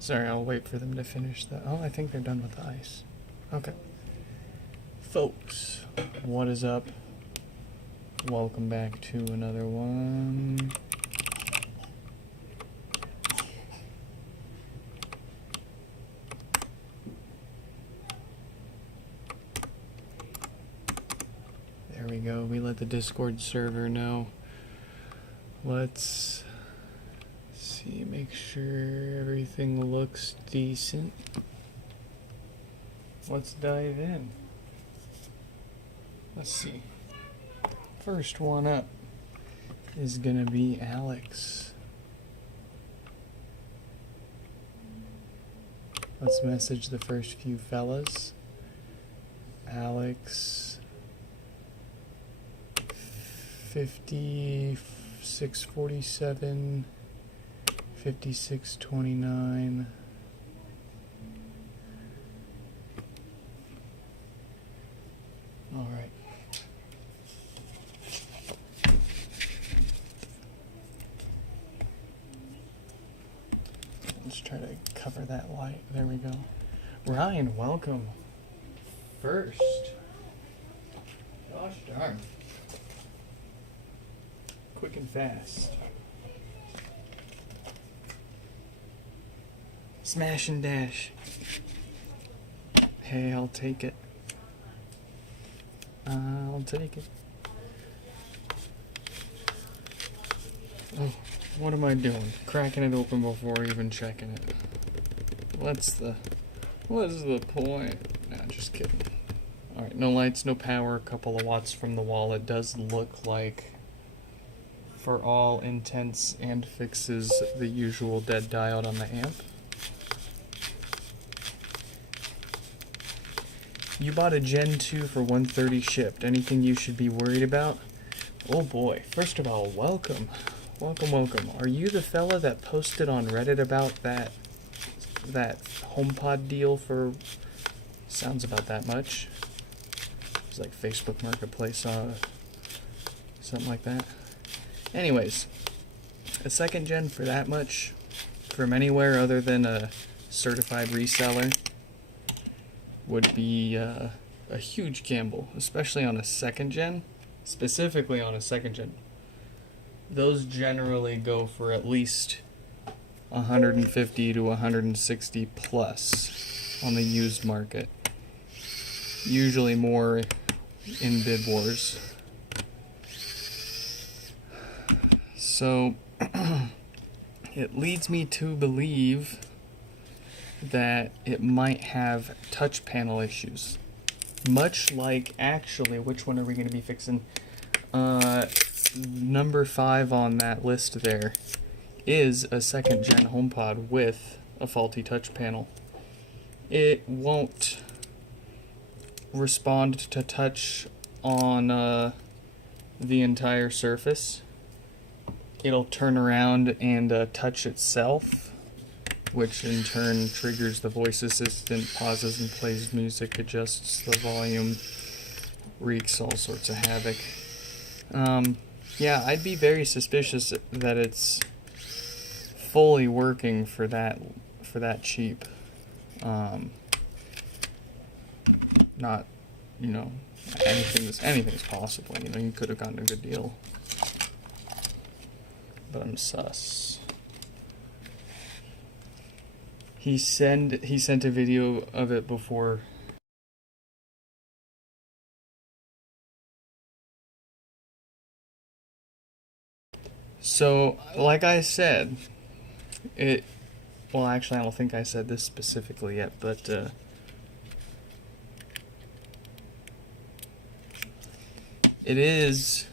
Sorry, I'll wait for them to finish that. Oh, I think they're done with the ice. Okay. Folks, what is up? Welcome back to another one. There we go. We let the Discord server know. Let's see, make sure everything looks decent. Let's dive in. Let's see. First one up is gonna be Alex. Let's message the first few fellas. Alex 5647 5629. All right. Let's try to cover that light. There we go. Ryan, welcome. First. Gosh darn. Quick and fast. Smash and dash. Hey, I'll take it. I'll take it. Oh, what am I doing? Cracking it open before even checking it. What's the point? Nah, just kidding. Alright, no lights, no power, a couple of watts from the wall. It does look like, for all intents and fixes, the usual dead diode on the amp. You bought a Gen 2 for 130 shipped. Anything you should be worried about? Oh boy. First of all, welcome. Welcome, welcome. Are you the fella that posted on Reddit about that HomePod deal for... sounds about that much. It's like Facebook Marketplace, something like that. Anyways, a second gen for that much from anywhere other than a certified reseller would be a huge gamble, especially on a second gen, specifically on a second gen. Those generally go for at least 150 to 160 plus on the used market. Usually more in bid wars. So it leads me to believe that it might have touch panel issues. Much like, actually, which one are we going to be fixing? Number 5 on that list there is a second gen HomePod with a faulty touch panel. It won't respond to touch on the entire surface. It'll turn around and touch itself, which in turn triggers the voice assistant, pauses and plays music, adjusts the volume, wreaks all sorts of havoc. Yeah, I'd be very suspicious that it's fully working for that cheap. Not, you know, anything's possible. You know, you could have gotten a good deal, but I'm sus. He sent a video of it before. So, like I said, well, actually, I don't think I said this specifically yet, but it is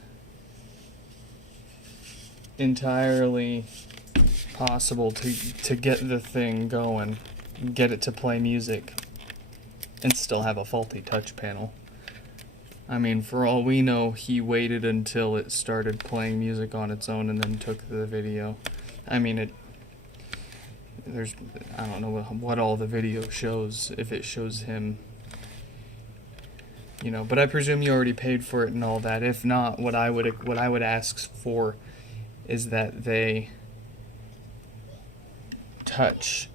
entirely possible to get the thing going, get it to play music, and still have a faulty touch panel. I mean, for all we know, he waited until it started playing music on its own and then took the video. I mean, I don't know what all the video shows, if it shows him, you know, but I presume you already paid for it and all that. If not, what I would ask for is that they touch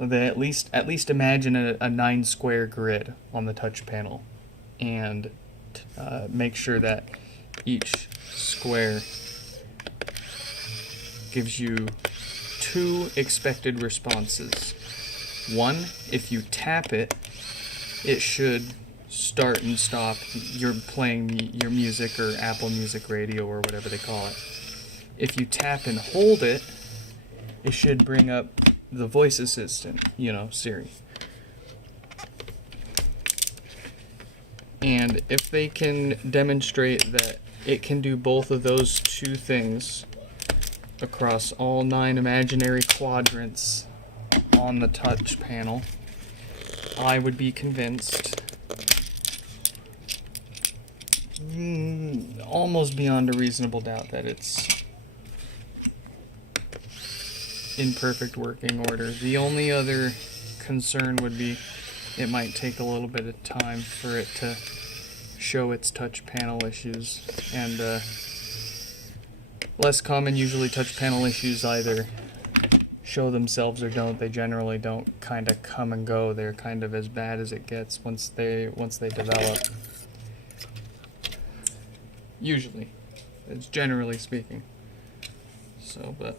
They at least imagine a 9 square grid on the touch panel, and make sure that each square gives you 2 expected responses. One, if you tap it, it should start and stop. You're playing your music or Apple Music Radio or whatever they call it. If you tap and hold it, it should bring up the voice assistant, Siri. And if they can demonstrate that it can do both of those 2 things across all 9 imaginary quadrants on the touch panel, I would be convinced, almost beyond a reasonable doubt, that it's in perfect working order. The only other concern would be it might take a little bit of time for it to show its touch panel issues, and less common. Usually touch panel issues either show themselves or don't. They generally don't kind of come and go. They're kind of as bad as it gets once they develop. Usually, it's generally speaking. So, but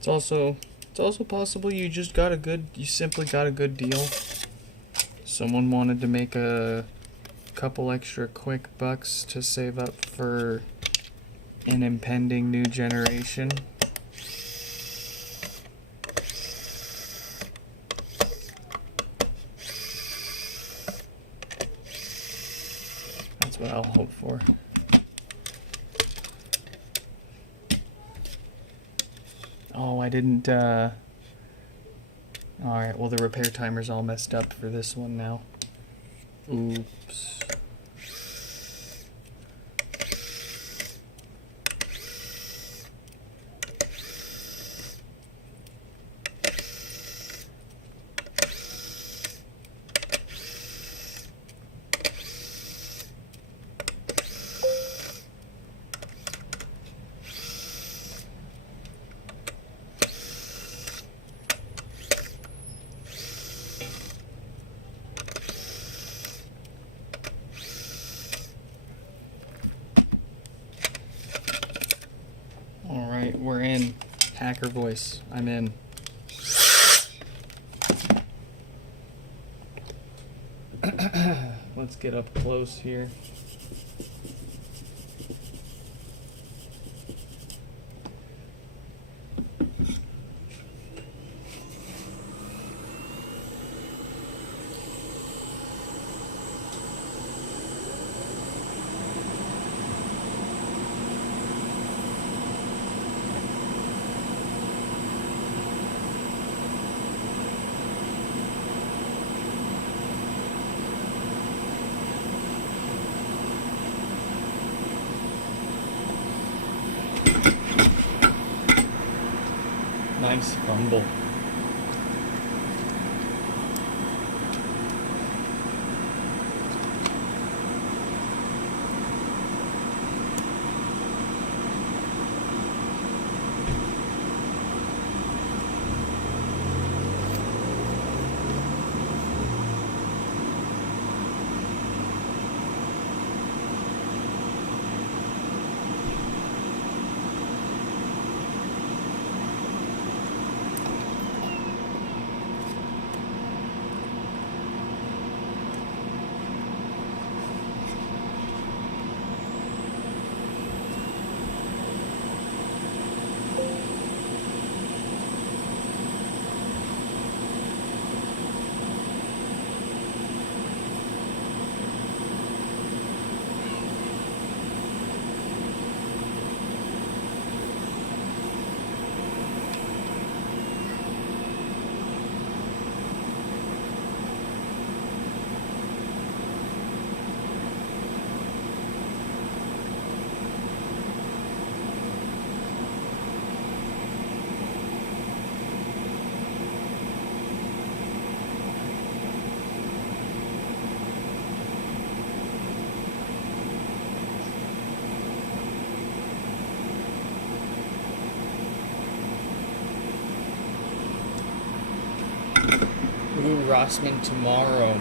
it's also possible you simply got a good deal. Someone wanted to make a couple extra quick bucks to save up for an impending new generation. That's what I'll hope for. Oh, I didn't, alright, well, the repair timer's all messed up for this one now. Oops. Alright, we're in. Hacker voice. I'm in. Let's get up close here. Nice fumble. Ooh, Rossman tomorrow.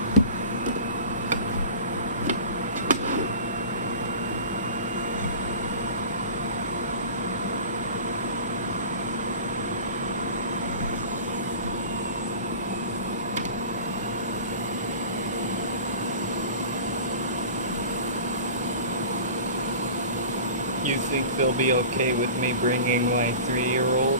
You think they'll be okay with me bringing my 3-year-old?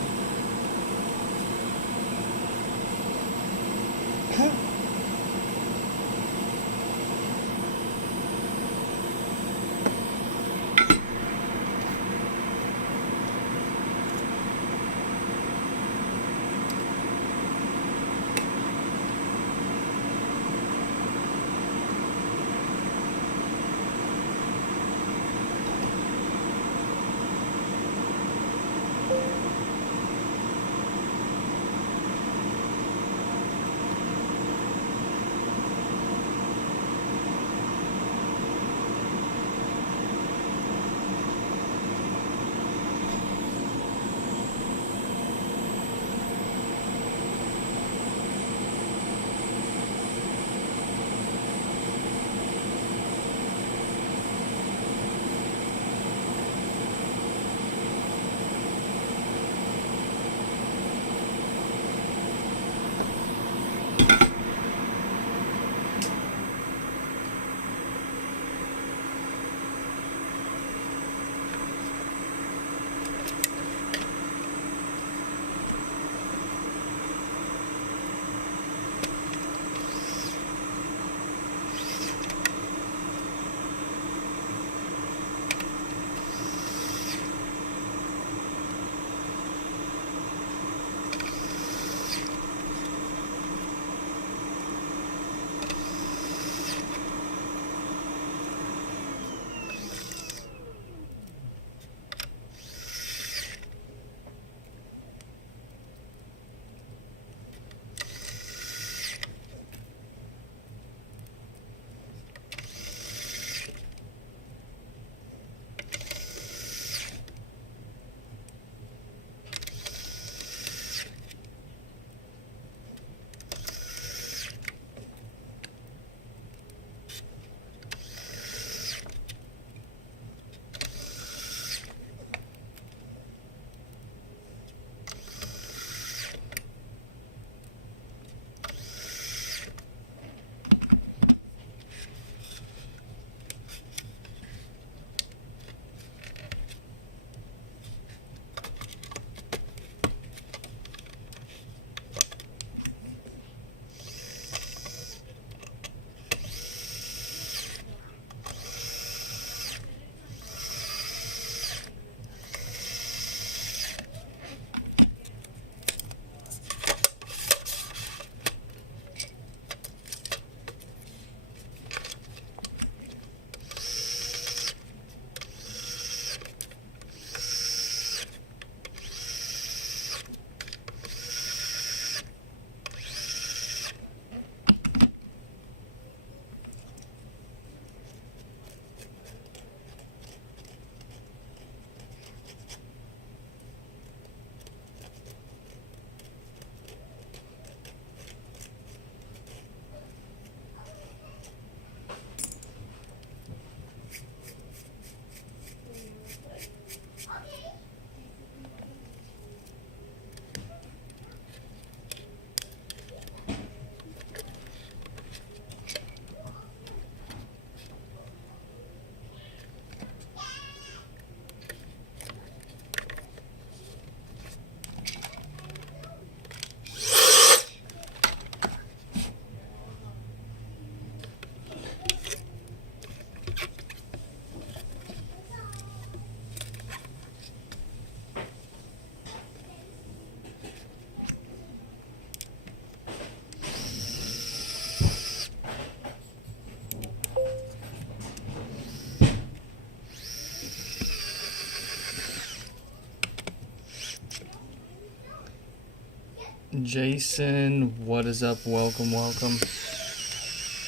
Jason, what is up? Welcome, welcome.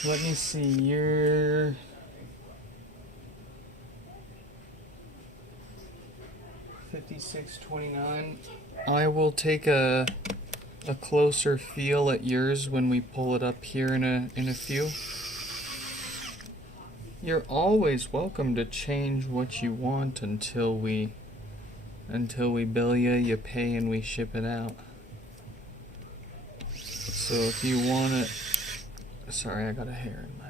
Let me see, you're... $56.29. I will take a a closer feel at yours when we pull it up here in a few. You're always welcome to change what you want until we bill you, you pay, and we ship it out. So if you want it... Sorry, I got a hair in my eye.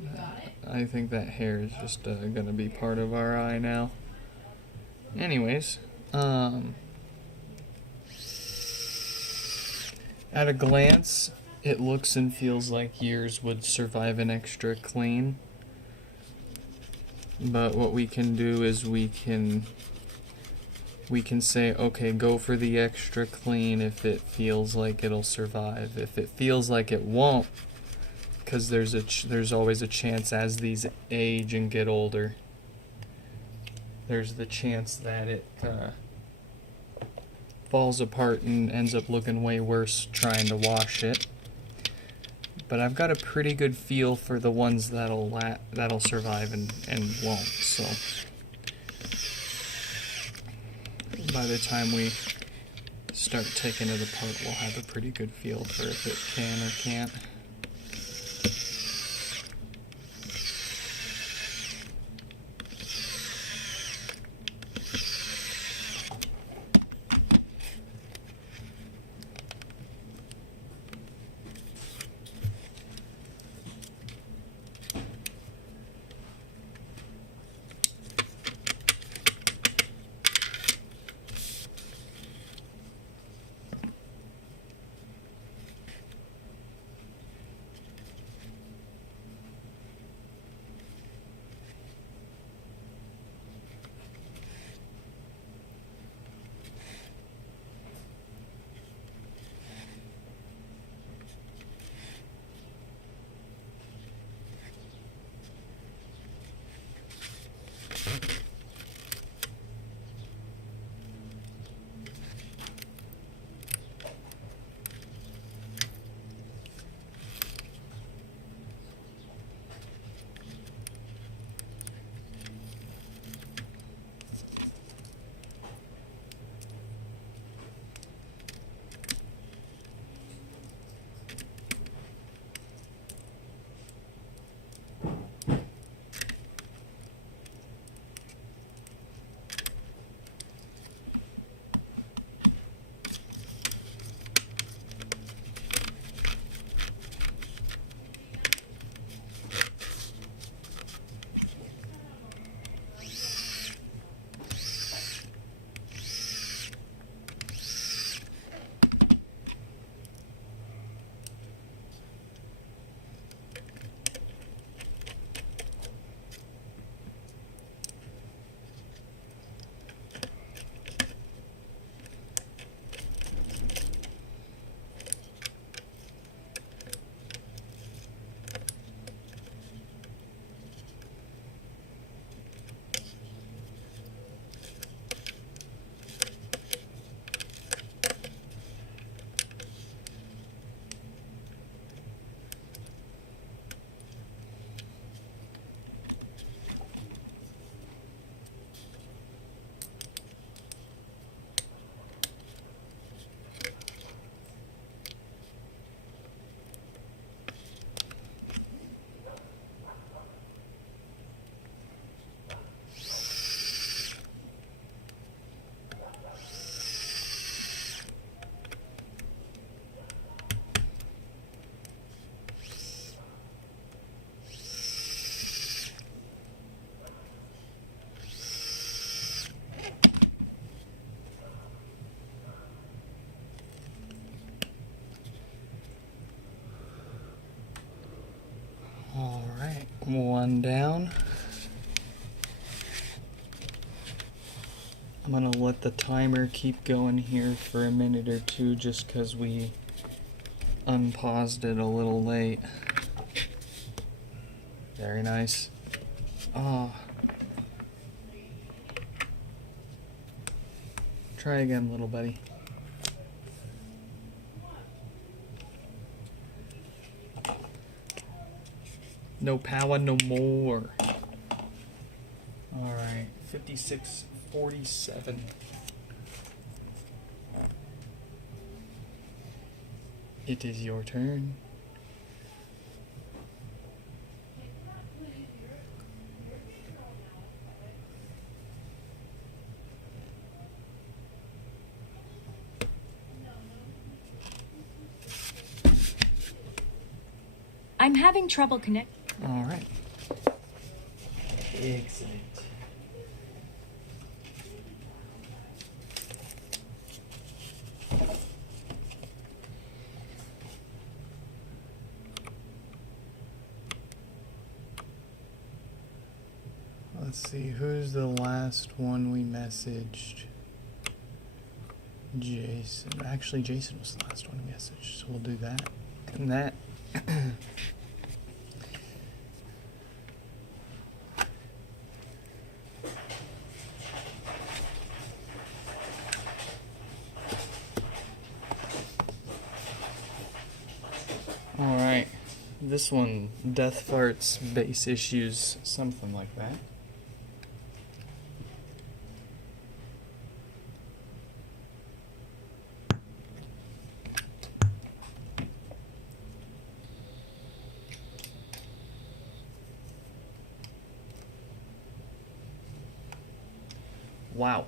You got it? I think that hair is just going to be part of our eye now. Anyways, at a glance, it looks and feels like yours would survive an extra clean. But what we can do is we can say, okay, go for the extra clean if it feels like it'll survive. If it feels like it won't, because there's always a chance as these age and get older, there's the chance that it falls apart and ends up looking way worse trying to wash it. But I've got a pretty good feel for the ones that'll survive and won't. So by the time we start taking it apart, we'll have a pretty good feel for if it can or can't. Alright, one down. I'm gonna let the timer keep going here for a minute or two just because we unpaused it a little late. Very nice. Oh. Try again, little buddy. No power, no more. Alright, 56:47. It is your turn. I'm having trouble connect. All right. Excellent. Let's see, who's the last one we messaged? Jason. Actually, Jason was the last one we messaged, so we'll do that. And that. Alright. This one, Death Farts, Bass Issues, something like that. Wow.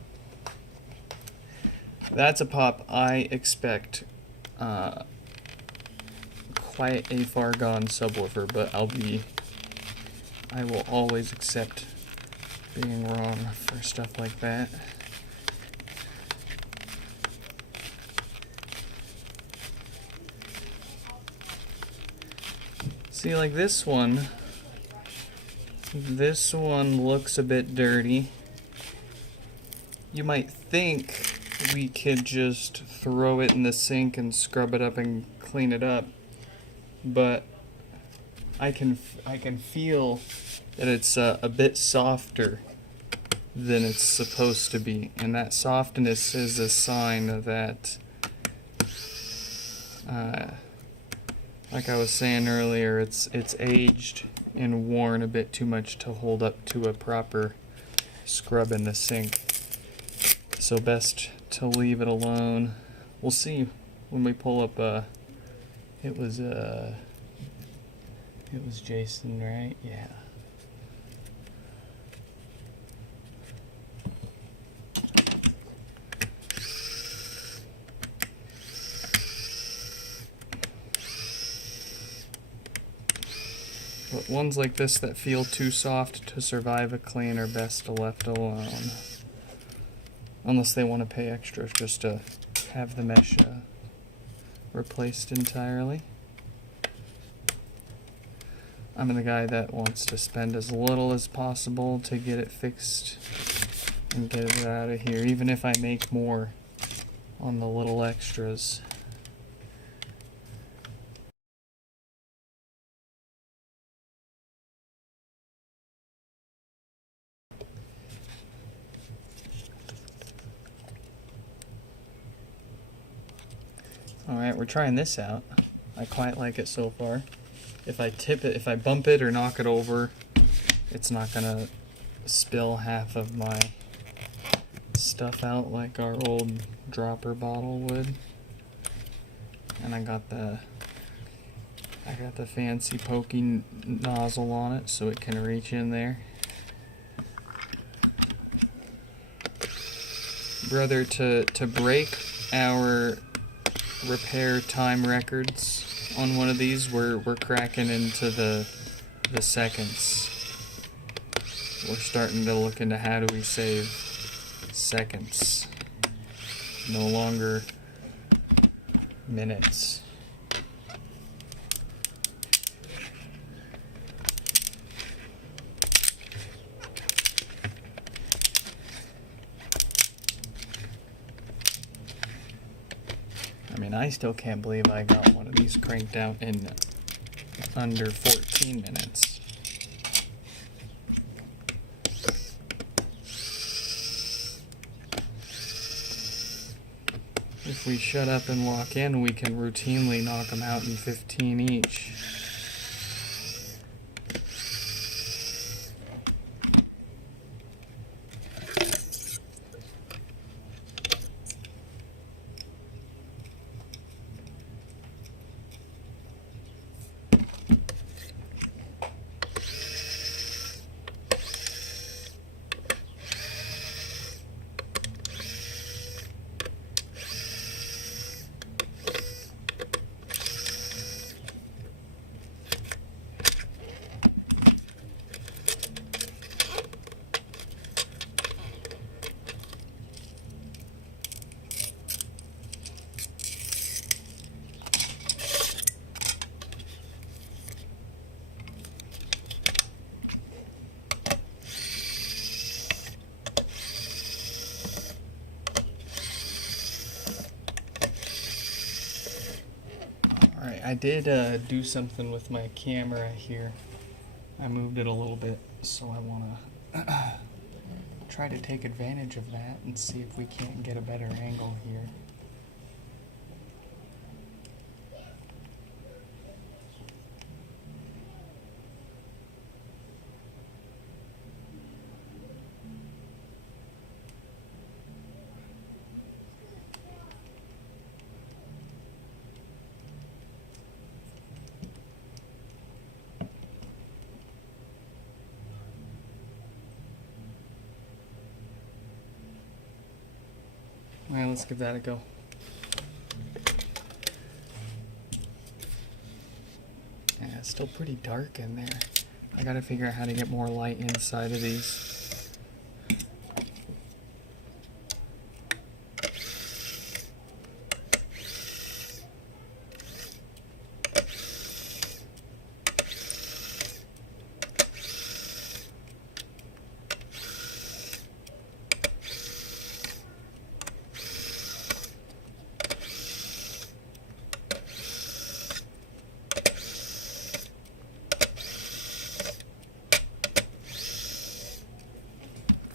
That's a pop I expect quite a far gone subwoofer, but I will always accept being wrong for stuff like that. See, like this one looks a bit dirty. You might think we could just throw it in the sink and scrub it up and clean it up, but I can feel that it's a bit softer than it's supposed to be, and that softness is a sign that, like I was saying earlier, it's aged and worn a bit too much to hold up to a proper scrub in the sink. So best to leave it alone. We'll see when we pull up. It was Jason, right? Yeah. But ones like this that feel too soft to survive a clean are best left alone. Unless they want to pay extra just to have the mesh replaced entirely. I'm the guy that wants to spend as little as possible to get it fixed and get it out of here, even if I make more on the little extras. Alright, we're trying this out. I quite like it so far. If I tip it, if I bump it or knock it over, it's not gonna spill half of my stuff out like our old dropper bottle would. And I got the fancy pokey nozzle on it so it can reach in there. Brother, to break our repair time records on one of these, we're cracking into the seconds. We're starting to look into how do we save seconds, no longer minutes. I mean, I still can't believe I got one of these cranked out in under 14 minutes. If we shut up and lock in, we can routinely knock them out in 15 each. I did do something with my camera here. I moved it a little bit, so I want to try to take advantage of that and see if we can't get a better angle here. Alright, let's give that a go. Yeah, it's still pretty dark in there. I gotta figure out how to get more light inside of these.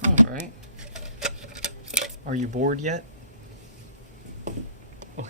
Alright. Are you bored yet? Oh,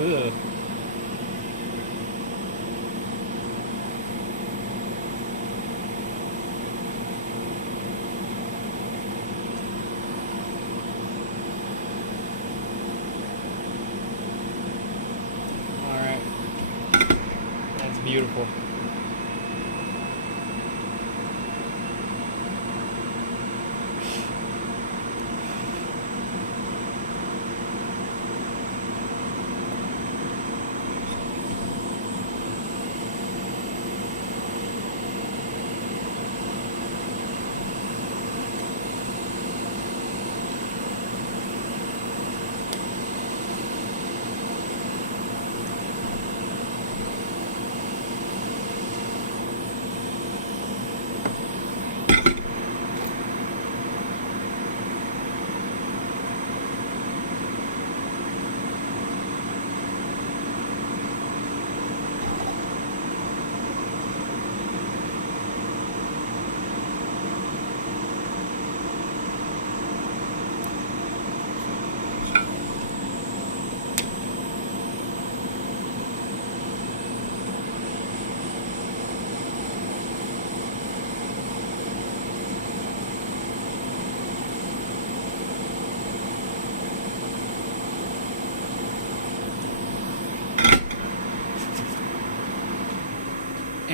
ugh. Alright. That's beautiful.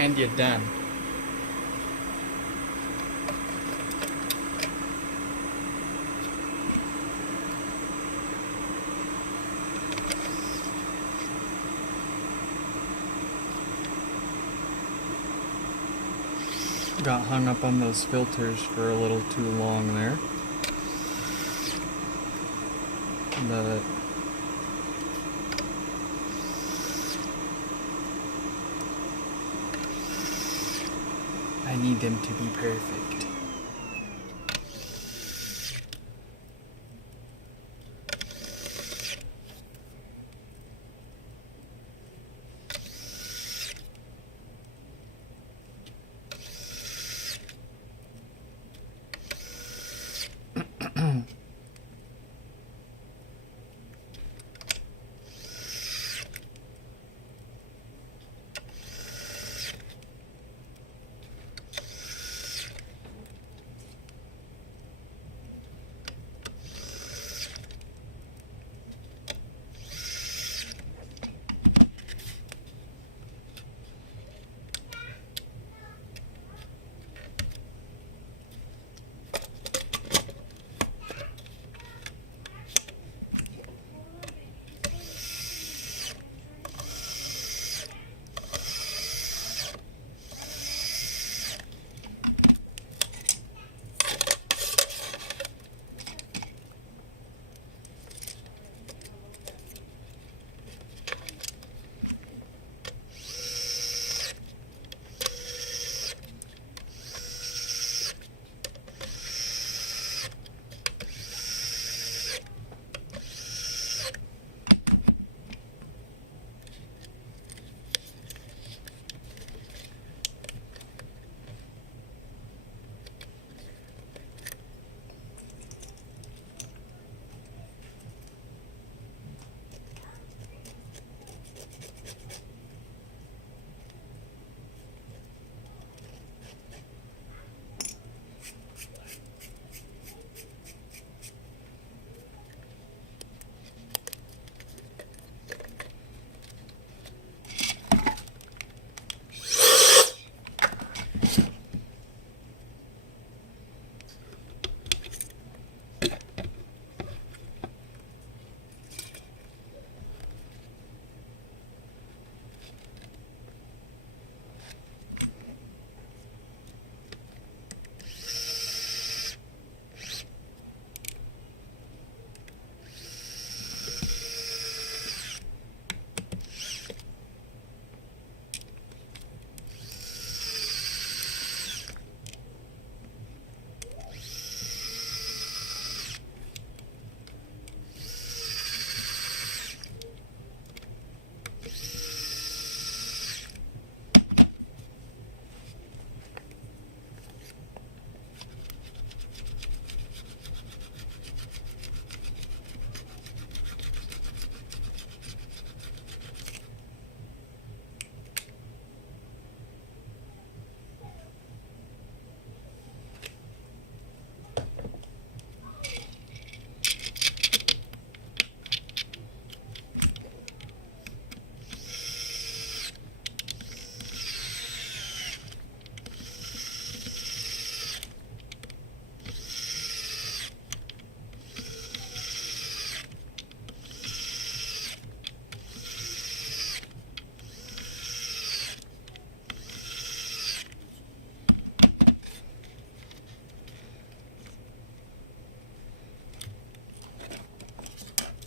and you're done. Got hung up on those filters for a little too long there. But I need them to be perfect.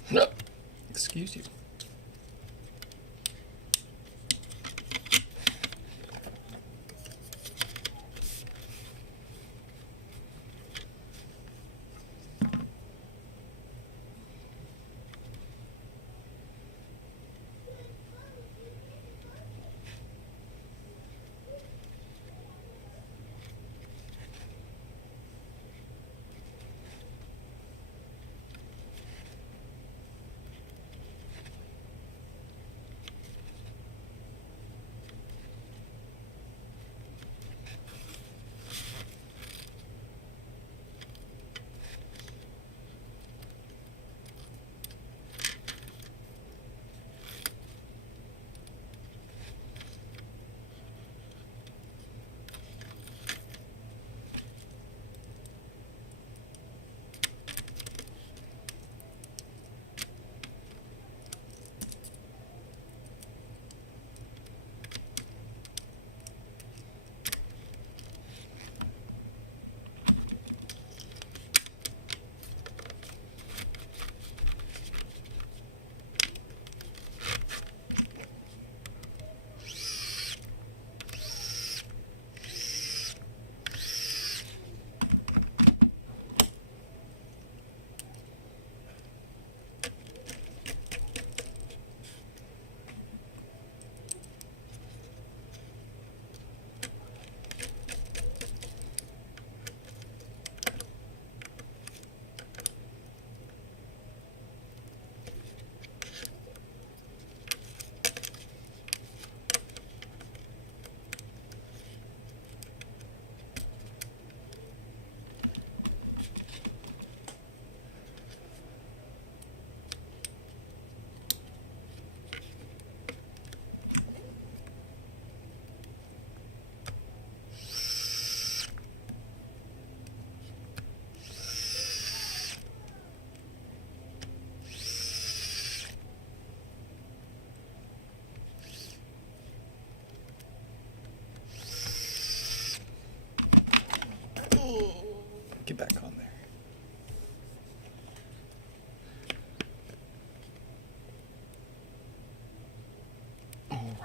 No. Excuse you.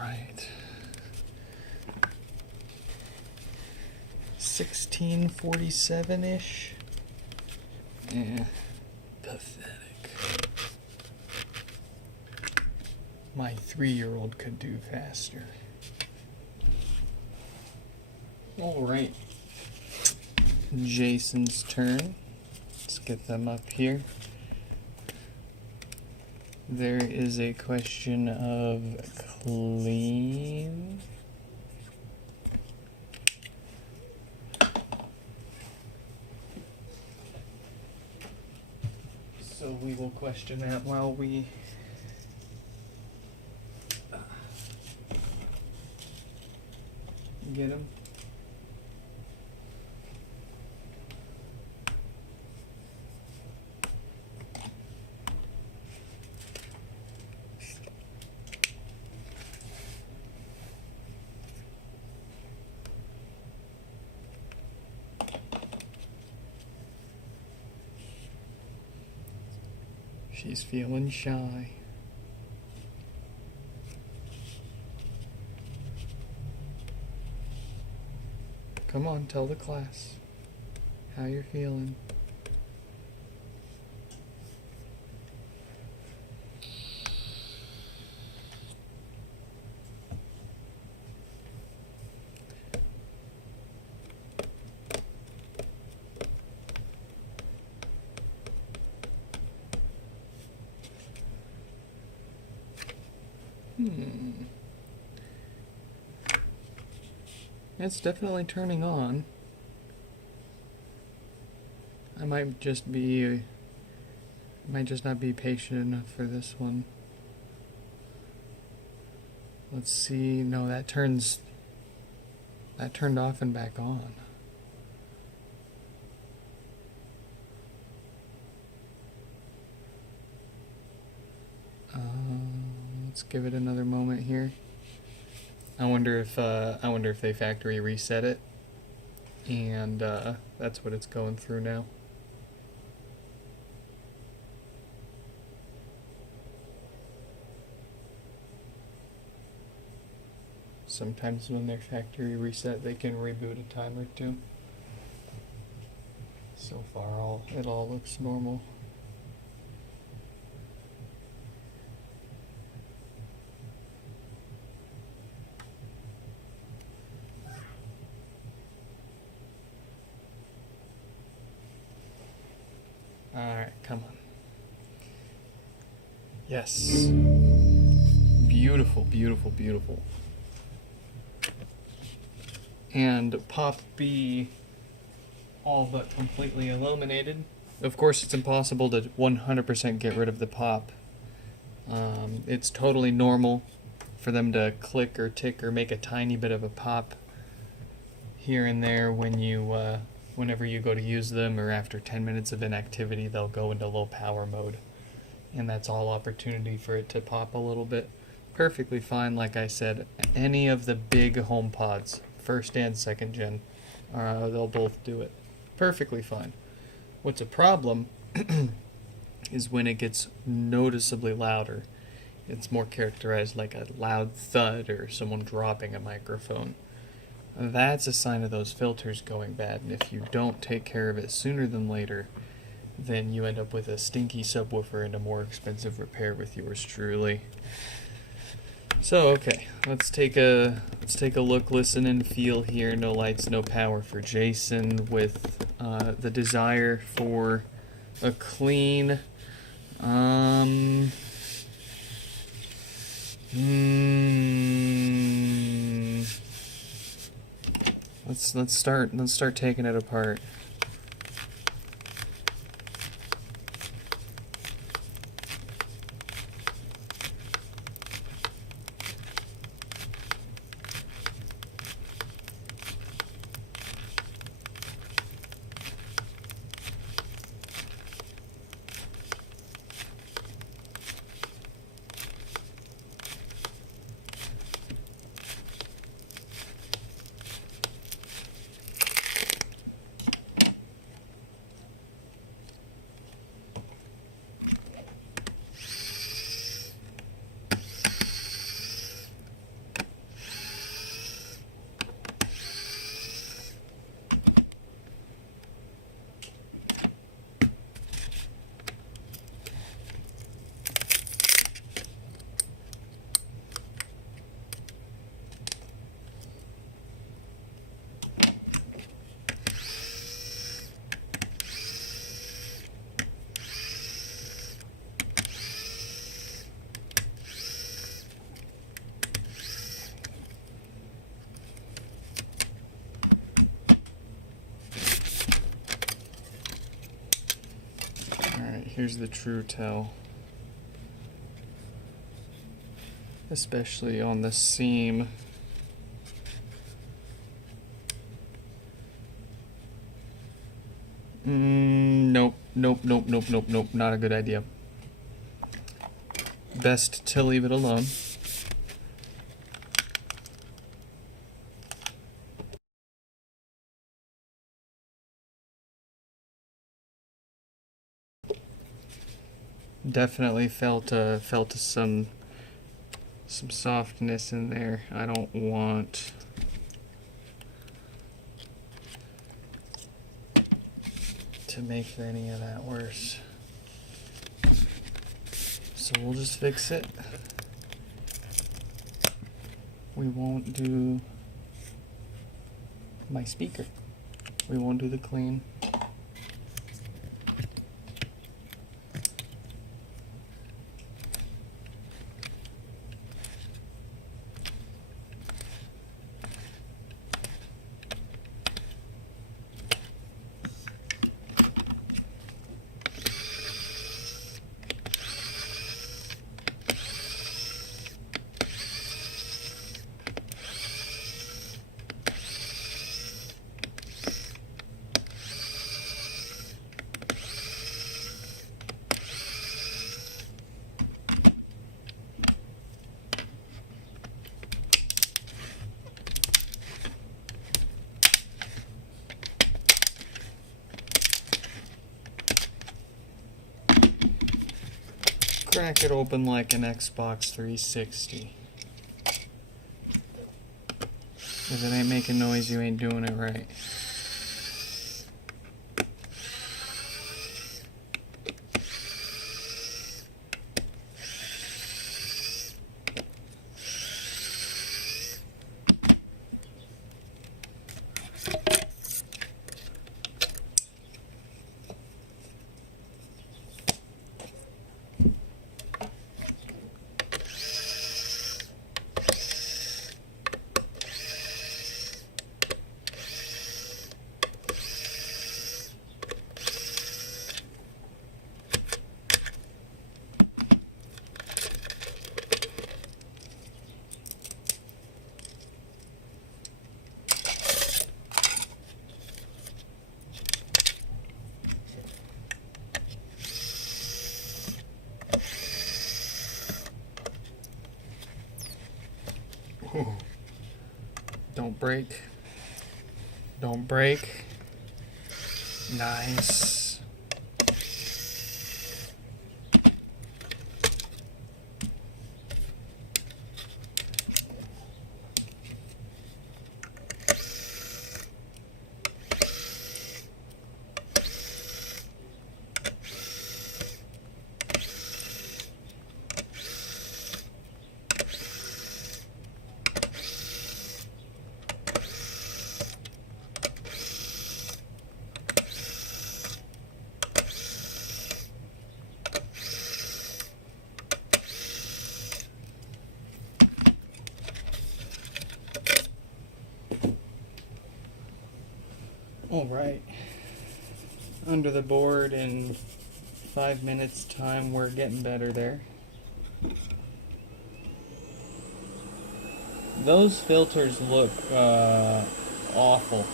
right. 1647-ish. Yeah. Pathetic. My 3-year-old could do faster. Alright. Jason's turn. Let's get them up here. There is a question of clean. So we will question that while we get him. She's feeling shy. Come on, tell the class how you're feeling. It's definitely turning on. I might just not be patient enough for this one. Let's see. No, that turned off and back on. Let's give it another moment here. I wonder if they factory reset it, and that's what it's going through now. Sometimes when they're factory reset, they can reboot a time or two. So far, it all looks normal. Alright, come on. Yes. Beautiful, beautiful, beautiful. And pop B all but completely illuminated. Of course, it's impossible to 100% get rid of the pop. It's totally normal for them to click or tick or make a tiny bit of a pop here and there when you whenever you go to use them, or after 10 minutes of inactivity they'll go into low power mode, and that's all opportunity for it to pop a little bit. Perfectly fine. Like I said, any of the big HomePods, first and second gen, they'll both do it perfectly fine. What's a problem is when it gets noticeably louder. It's more characterized like a loud thud or someone dropping a microphone. That's a sign of those filters going bad, and if you don't take care of it sooner than later, then you end up with a stinky subwoofer and a more expensive repair with yours truly. So okay, let's take a look, listen, and feel here. No lights, no power for Jason, with the desire for a clean. Let's start taking it apart. Here's the true tell. Especially on the seam. Nope, not a good idea. Best to leave it alone. Definitely felt some softness in there. I don't want to make any of that worse. So we'll just fix it. We won't do my speaker. We won't do the clean. Crack it open like an Xbox 360. If it ain't making noise, you ain't doing it right. Ooh. Don't break. Don't break. Nice. All right, under the board in 5 minutes time. We're getting better there. Those filters look awful.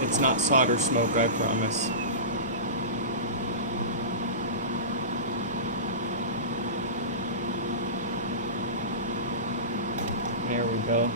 It's not solder smoke, I promise. There we go.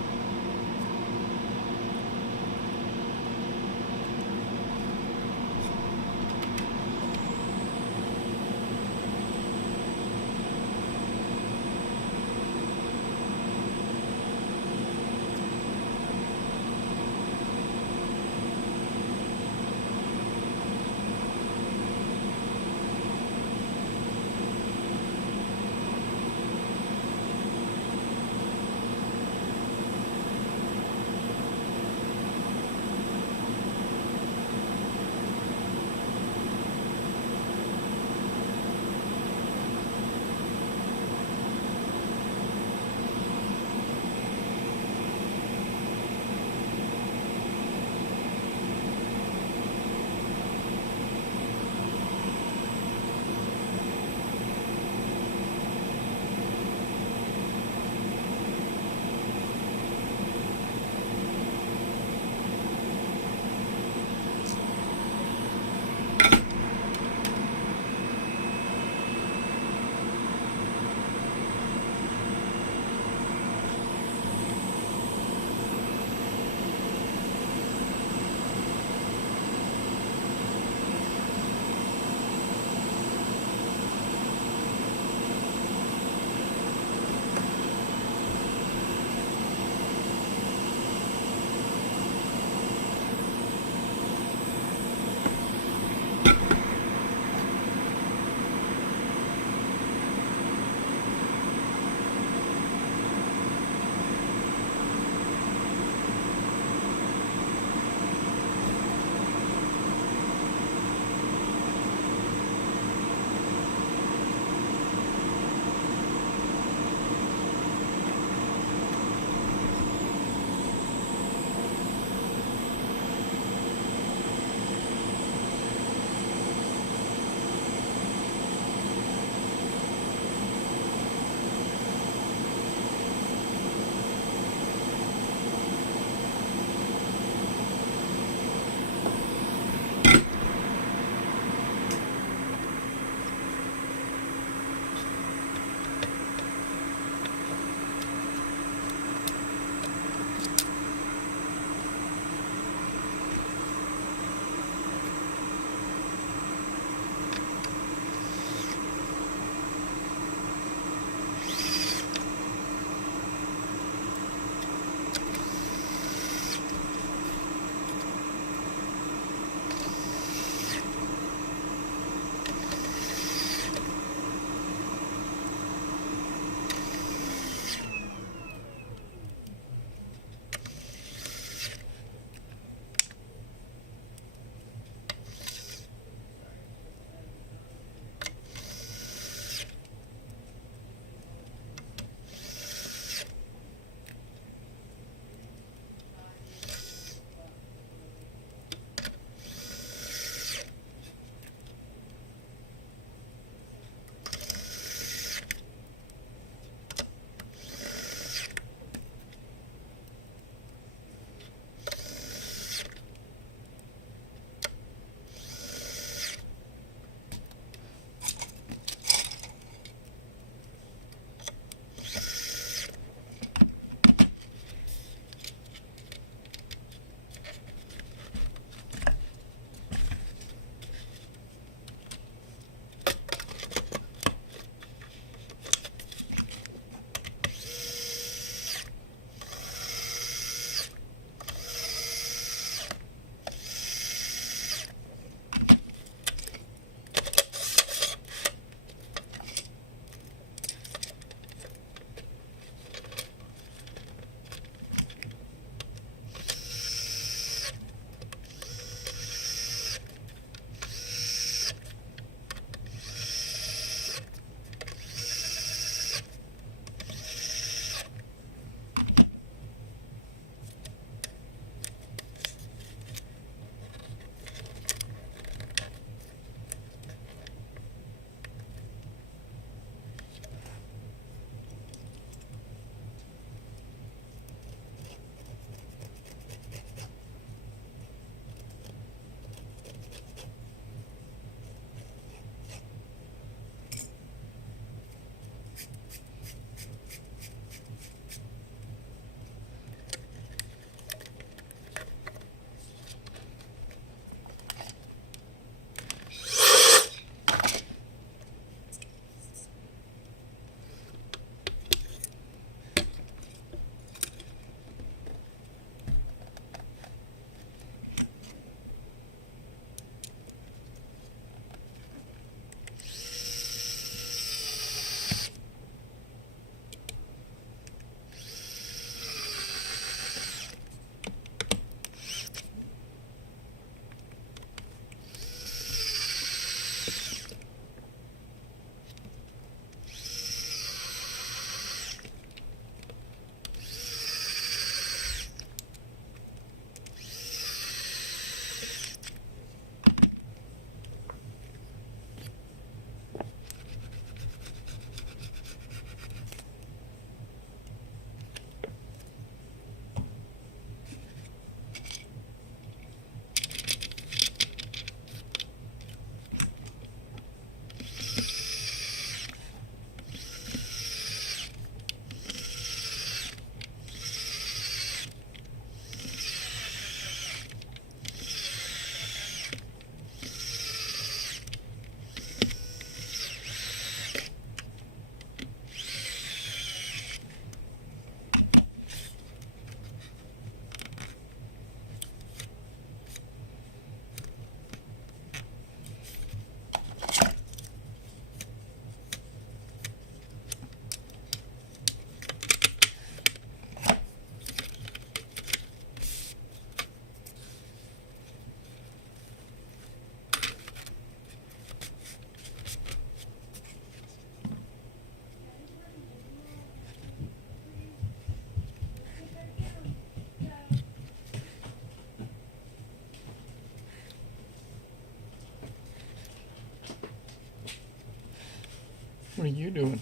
you doing?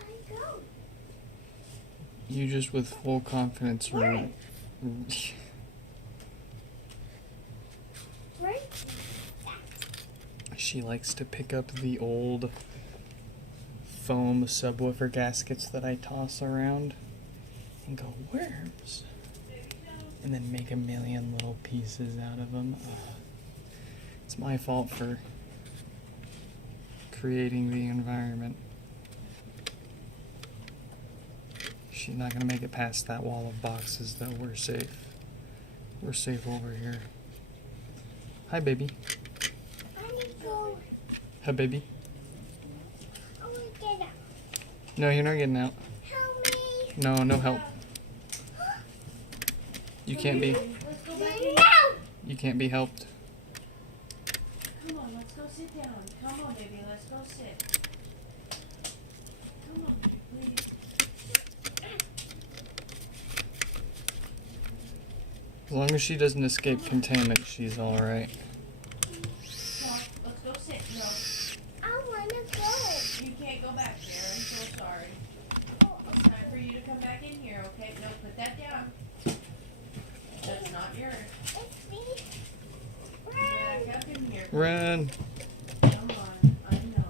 I go. You just with full confidence Where? Right? She likes to pick up the old foam subwoofer gaskets that I toss around and go, worms, and then make a million little pieces out of them. It's my fault for creating the environment. She's not gonna make it past that wall of boxes though. We're safe. We're safe over here. Hi, baby. I need to go. Hi, baby. I want to get out. No, you're not getting out. Help me. No, no help. You can't be. Let's go back in. No. You can't be helped. Come on, let's go sit down. Come on, baby, let's go sit. Come on, baby, please. As long as she doesn't escape containment, she's all right. Stop. Let's go sit. No, I want to go. you can't go back there. I'm so sorry. It's time for you to come back in here, okay? No, put that down. That's not yours. It's me. Back up in here. Run. Come on, I know.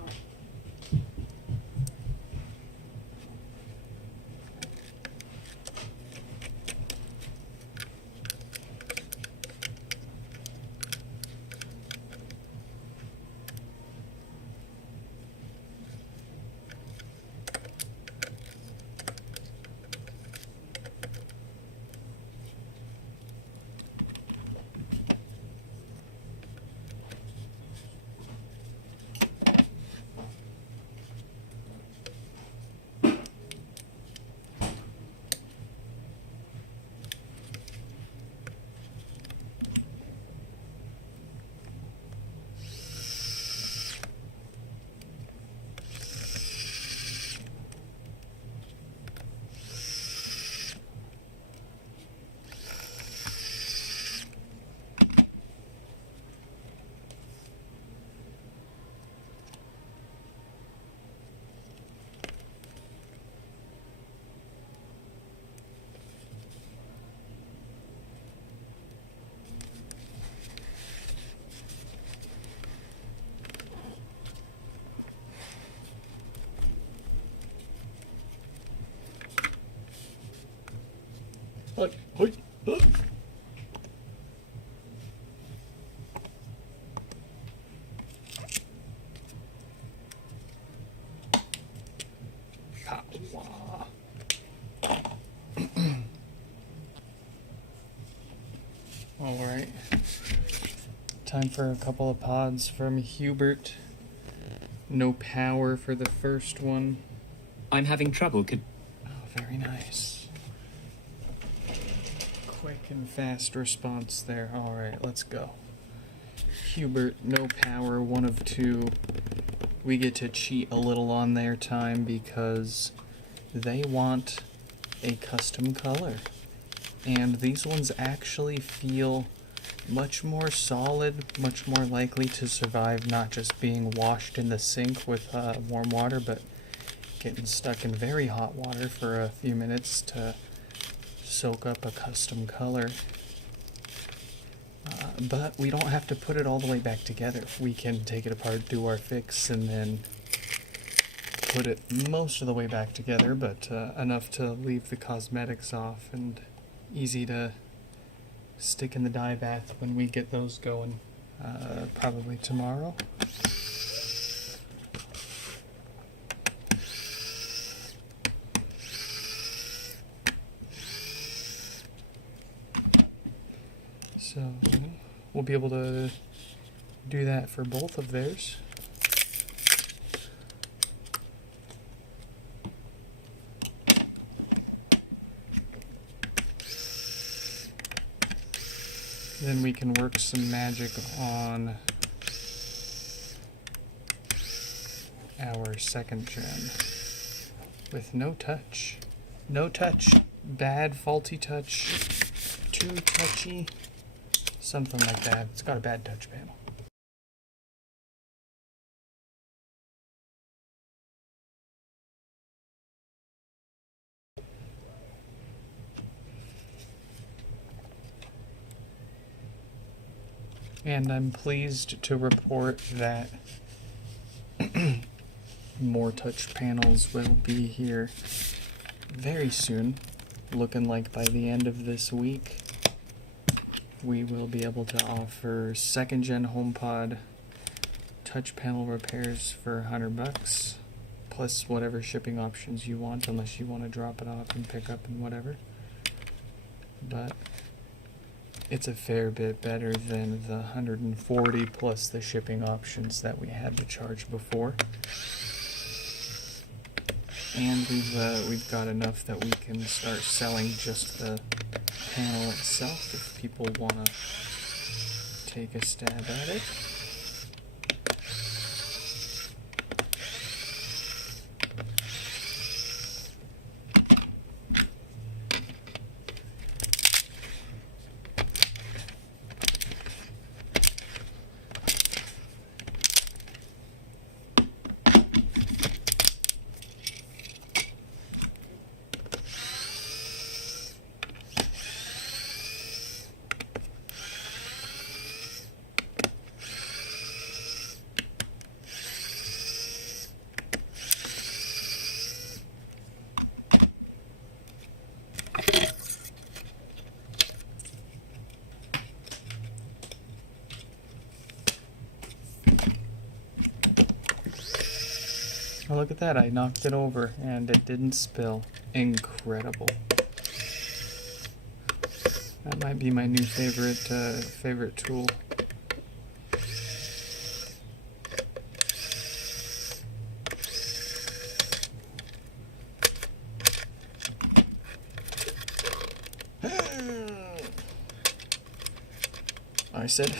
Look, look, look. Pow. All right. Time for a couple of pods from Hubert. No power for the first one. I'm having trouble. Oh, very nice. Quick and fast response there. All right, let's go. Hubert, no power, 1 of 2. We get to cheat a little on their time because they want a custom color. And these ones actually feel much more solid, much more likely to survive not just being washed in the sink with warm water, but getting stuck in very hot water for a few minutes to soak up a custom color. But we don't have to put it all the way back together. We can take it apart, do our fix, and then put it most of the way back together, but enough to leave the cosmetics off and easy to stick in the dye bath when we get those going, probably tomorrow. So we'll be able to do that for both of theirs. Then we can work some magic on our second gen with no touch. No touch, bad, faulty touch, too touchy, something like that. It's got a bad touch panel. And I'm pleased to report that more touch panels will be here very soon. Looking like by the end of this week, we will be able to offer 2nd gen HomePod touch panel repairs for $100, plus whatever shipping options you want, unless you want to drop it off and pick up and whatever. But it's a fair bit better than the $140 plus the shipping options that we had to charge before. And we've got enough that we can start selling just the panel itself if people want to take a stab at it. Oh, look at that, I knocked it over and it didn't spill. Incredible. That might be my new favorite tool. I said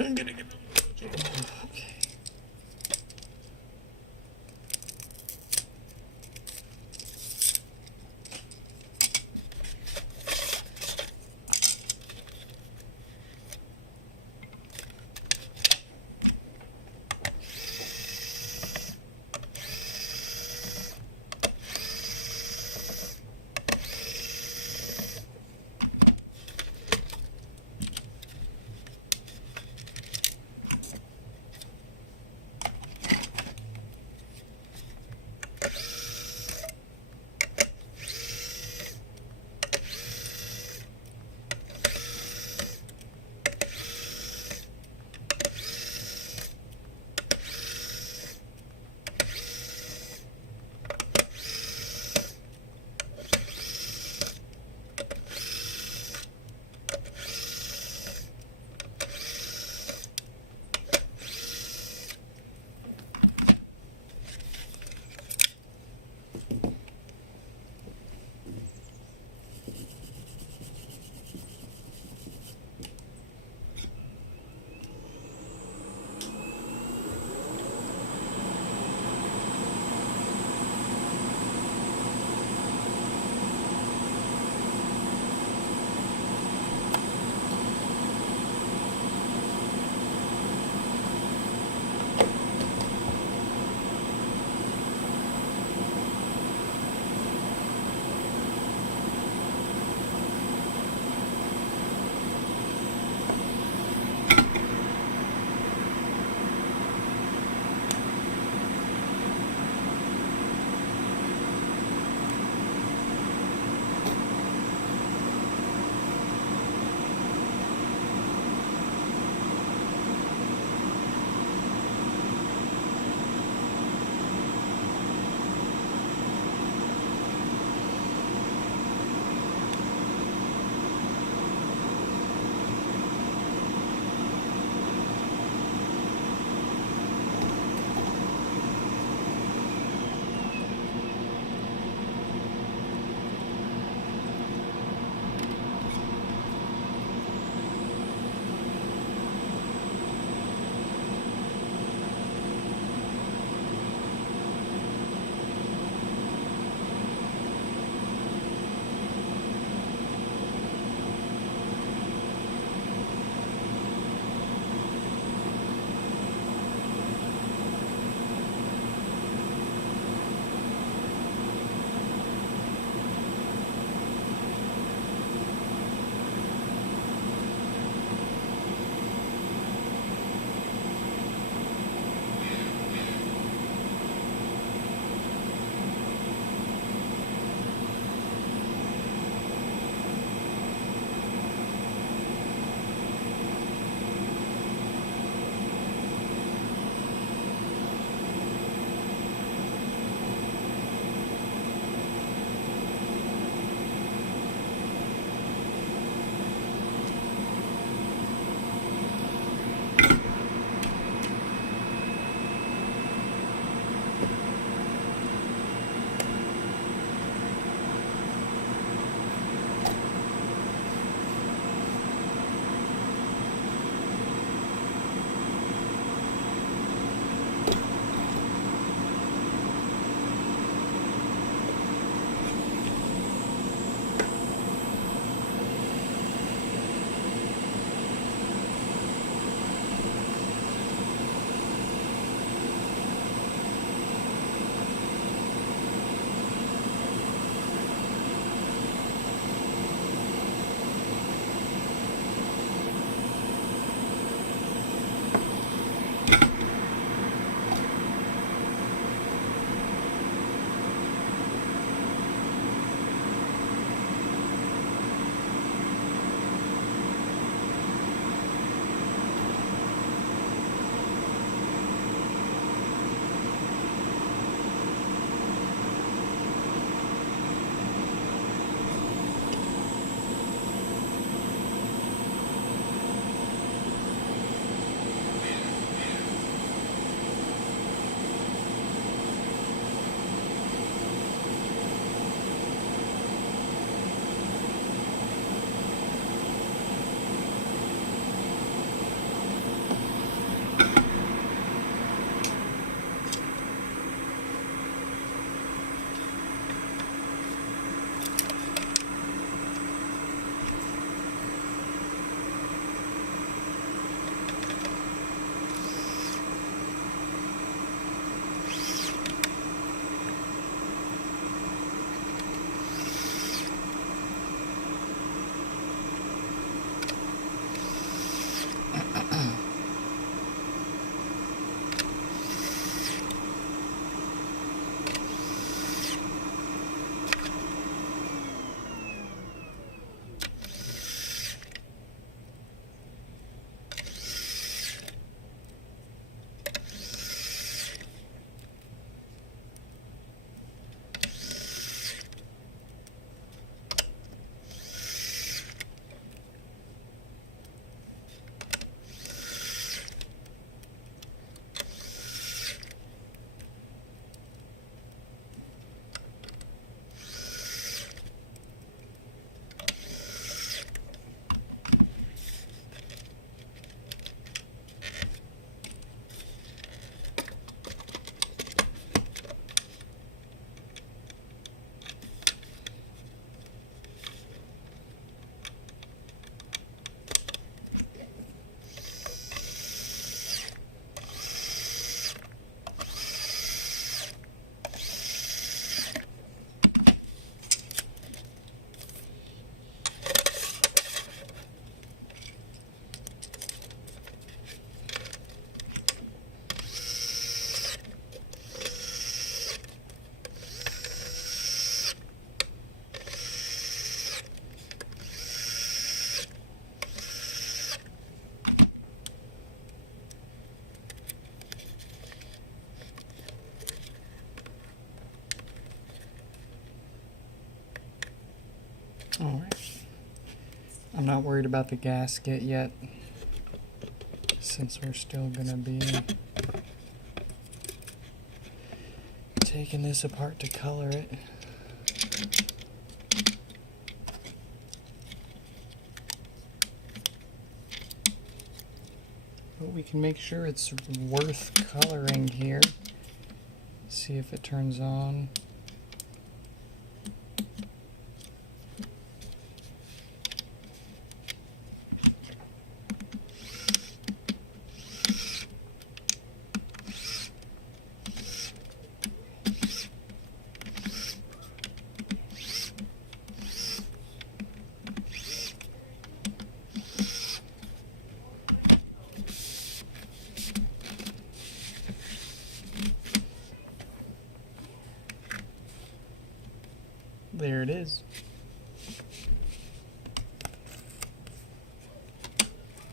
I'm gonna get okay. Alright. I'm not worried about the gasket yet, since we're still gonna be taking this apart to color it. But we can make sure it's worth coloring here. See if it turns on. There it is.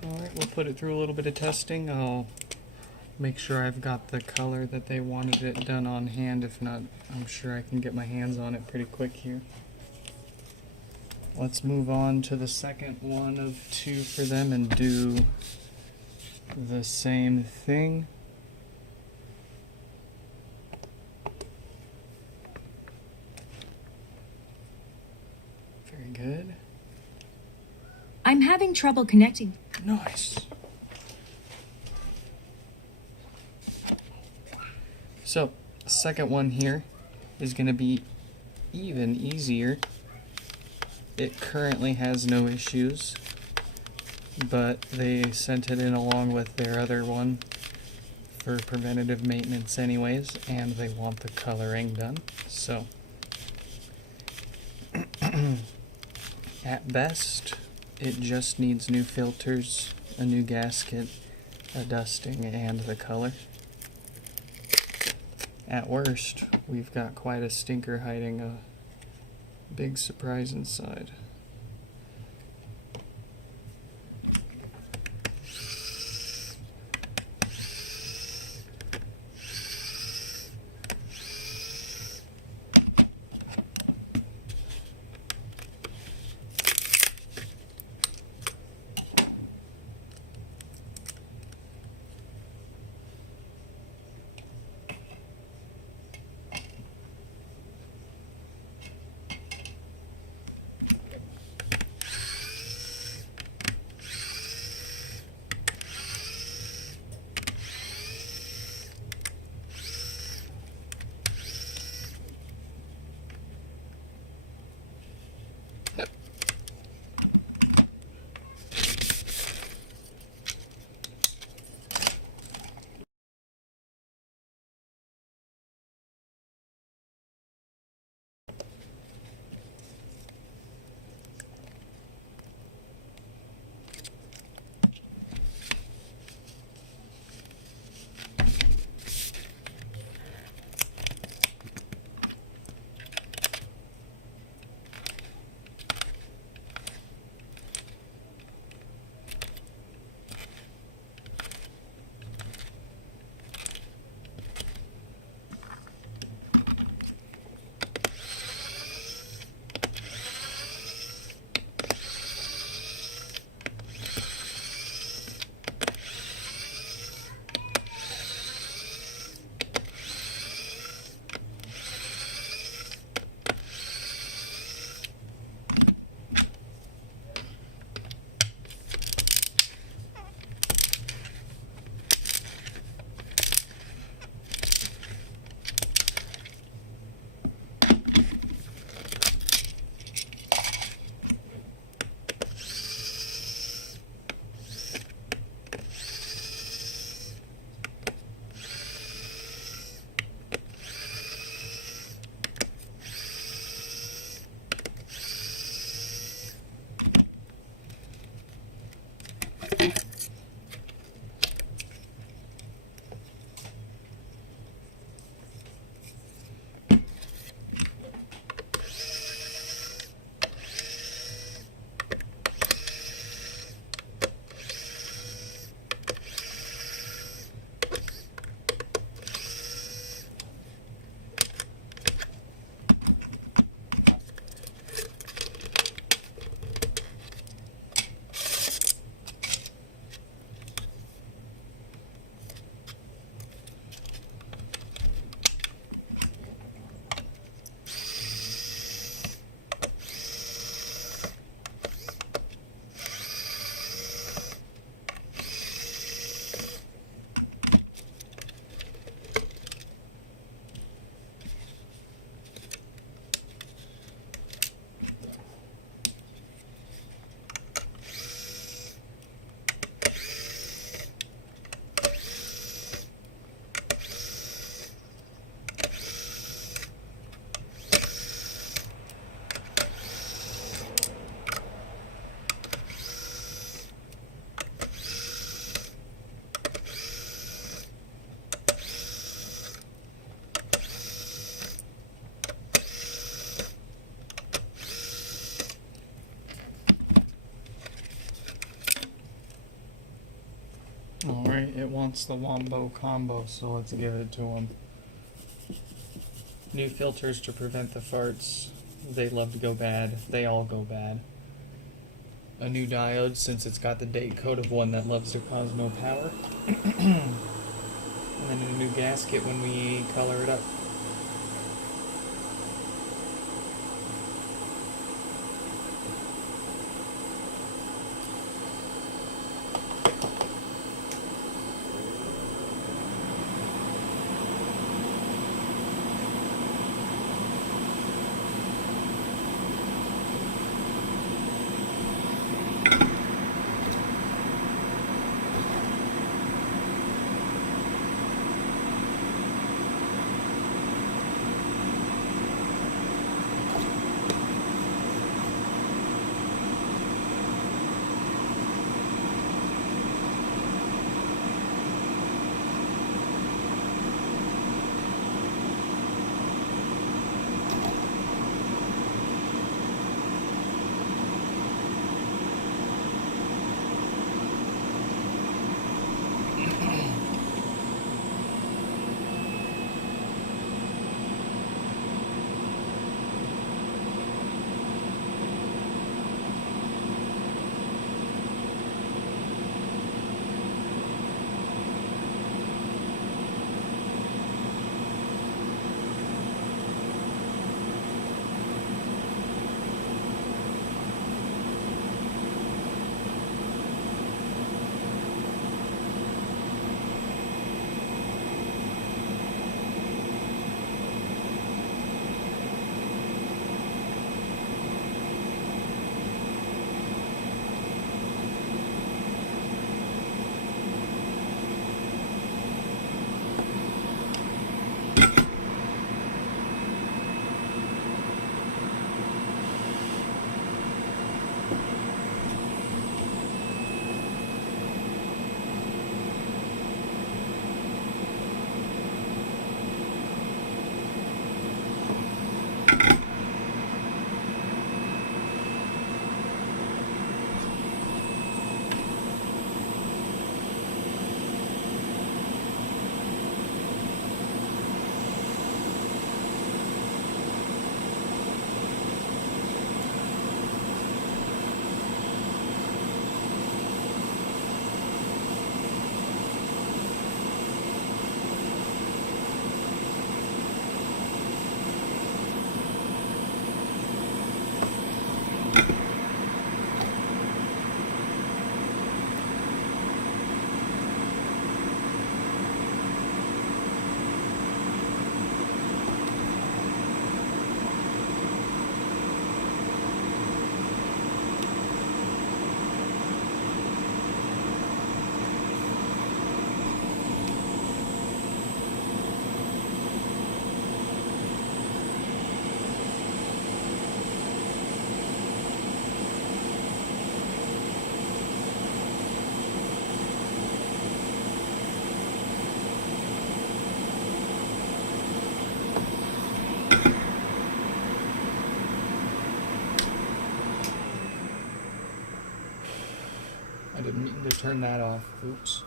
Alright, we'll put it through a little bit of testing. I'll make sure I've got the color that they wanted it done on hand. If not, I'm sure I can get my hands on it pretty quick here. Let's move on to the second one of 2 for them and do the same thing. Very good. I'm having trouble connecting. Nice. So, second one here is going to be even easier. It currently has no issues, but they sent it in along with their other one for preventative maintenance anyways, and they want the coloring done. So, at best, it just needs new filters, a new gasket, a dusting, and the color. At worst, we've got quite a stinker hiding a big surprise inside. wants the Wombo combo, so let's give it to him. New filters to prevent the farts. They love to go bad. They all go bad. A new diode, since it's got the date code of one that loves to cause no power. And then a new gasket when we color it up. I didn't mean to turn that off. Oops.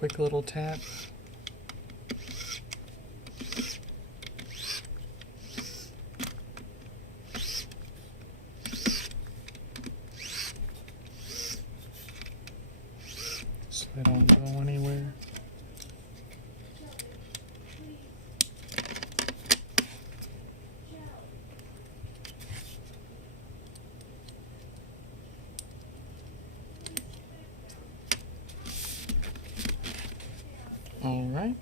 quick little tap. So they don't go anywhere. All right.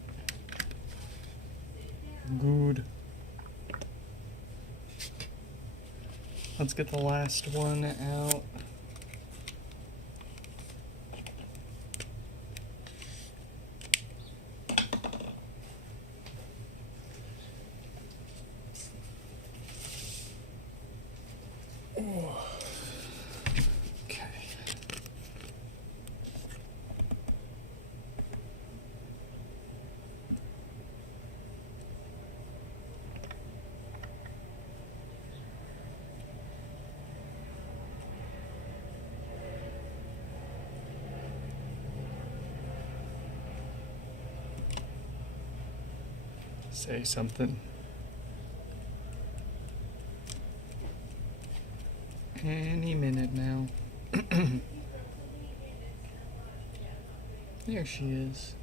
Good. Let's get the last one out. Okay. Say something. Any minute now. There she is.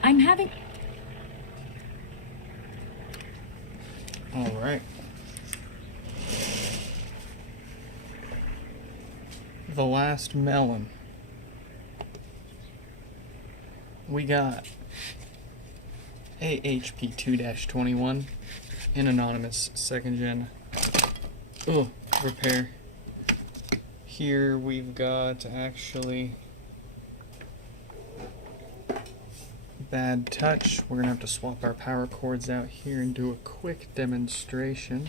I'm having. All right. The last melon. We got AHP 2-21 in anonymous 2nd gen. Repair. Here we've got actually bad touch. We're gonna have to swap our power cords out here and do a quick demonstration.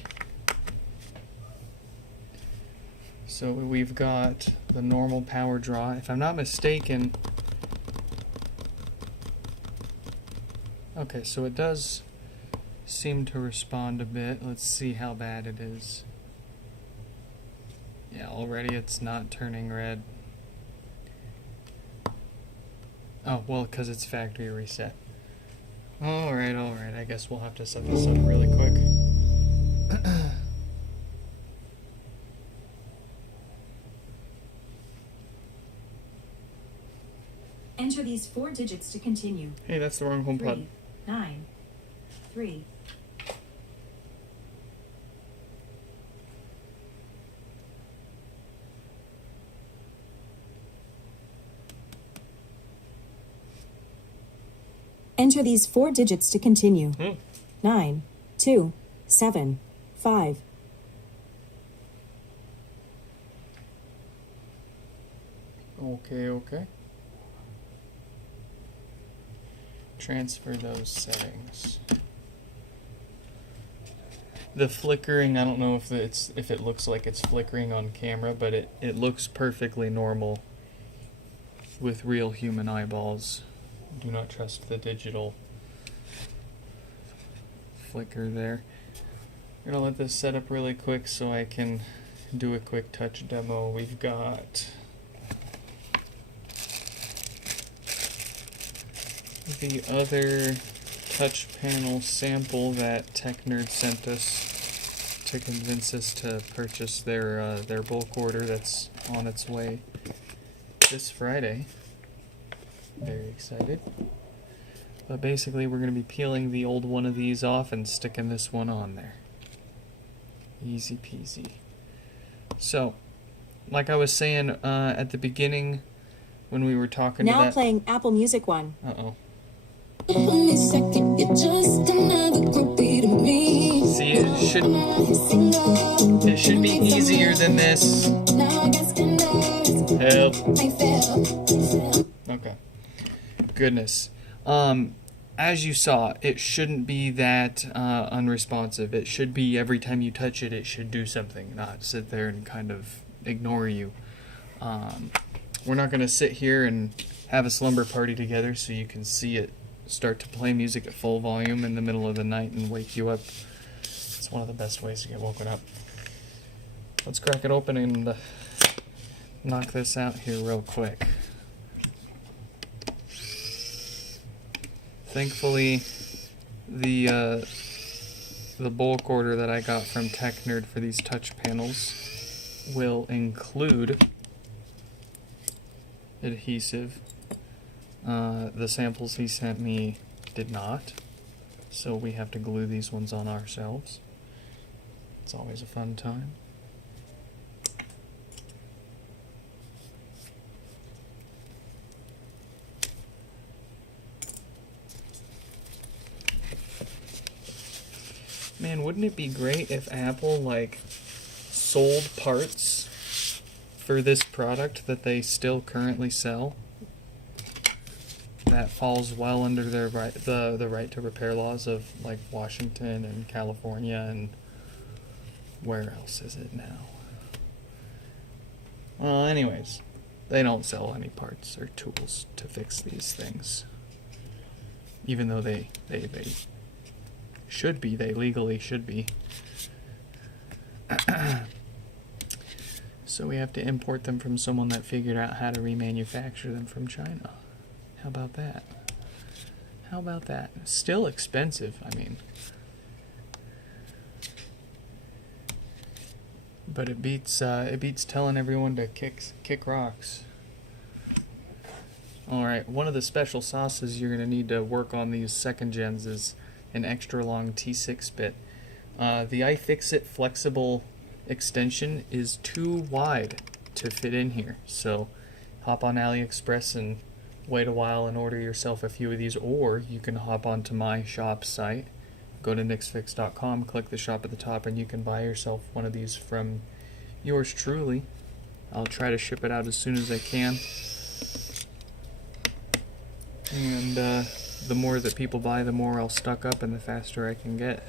So we've got the normal power draw. If I'm not mistaken, okay, so it does seem to respond a bit. Let's see how bad it is. Yeah, already it's not turning red. Oh, well, because it's factory reset. Alright, I guess we'll have to set this up really quick. Enter these 4 digits to continue. Hey, that's the wrong HomePod. 3, 9, 3. Enter these 4 digits to continue. 9, 2, 7, 5. Okay. Transfer those settings. The flickering, I don't know if it looks like it's flickering on camera, but it looks perfectly normal with real human eyeballs. Do not trust the digital flicker there. I'm gonna let this set up really quick so I can do a quick touch demo. We've got the other touch panel sample that Tech Nerd sent us to convince us to purchase their bulk order that's on its way this Friday. Very excited. But basically we're going to be peeling the old one of these off and sticking this one on there. Easy peasy. So, like I was saying at the beginning when we were talking to that... Now playing Apple Music One. Uh-oh. Only second, you're just another groupie to me. See, it should be easier than this. Now I got scandals. Help. I fell. Okay. Goodness. as you saw, it shouldn't be that unresponsive. It should be every time you touch it, it should do something, not sit there and kind of ignore you. We're not going to sit here and have a slumber party together so you can see it start to play music at full volume in the middle of the night and wake you up. It's one of the best ways to get woken up. Let's crack it open and knock this out here real quick. Thankfully, the bulk order that I got from TechNerd for these touch panels will include adhesive. The samples he sent me did not, so we have to glue these ones on ourselves. It's always a fun time. Man, wouldn't it be great if Apple, like, sold parts for this product that they still currently sell that falls well under their right, the right to repair laws of, like, Washington and California, and where else is it now? Well, anyways, they don't sell any parts or tools to fix these things, even though they should be, they legally should be. So we have to import them from someone that figured out how to remanufacture them from China. How about that? How about that? Still expensive, I mean. But it beats telling everyone to kick rocks. Alright, one of the special sauces you're going to need to work on these second gens is an extra long T6 bit. The iFixit flexible extension is too wide to fit in here, so hop on AliExpress and wait a while and order yourself a few of these, or you can hop onto my shop site, go to nixfix.com, click the shop at the top, and you can buy yourself one of these from yours truly. I'll try to ship it out as soon as I can, and the more that people buy, the more I'll stock up and the faster I can get.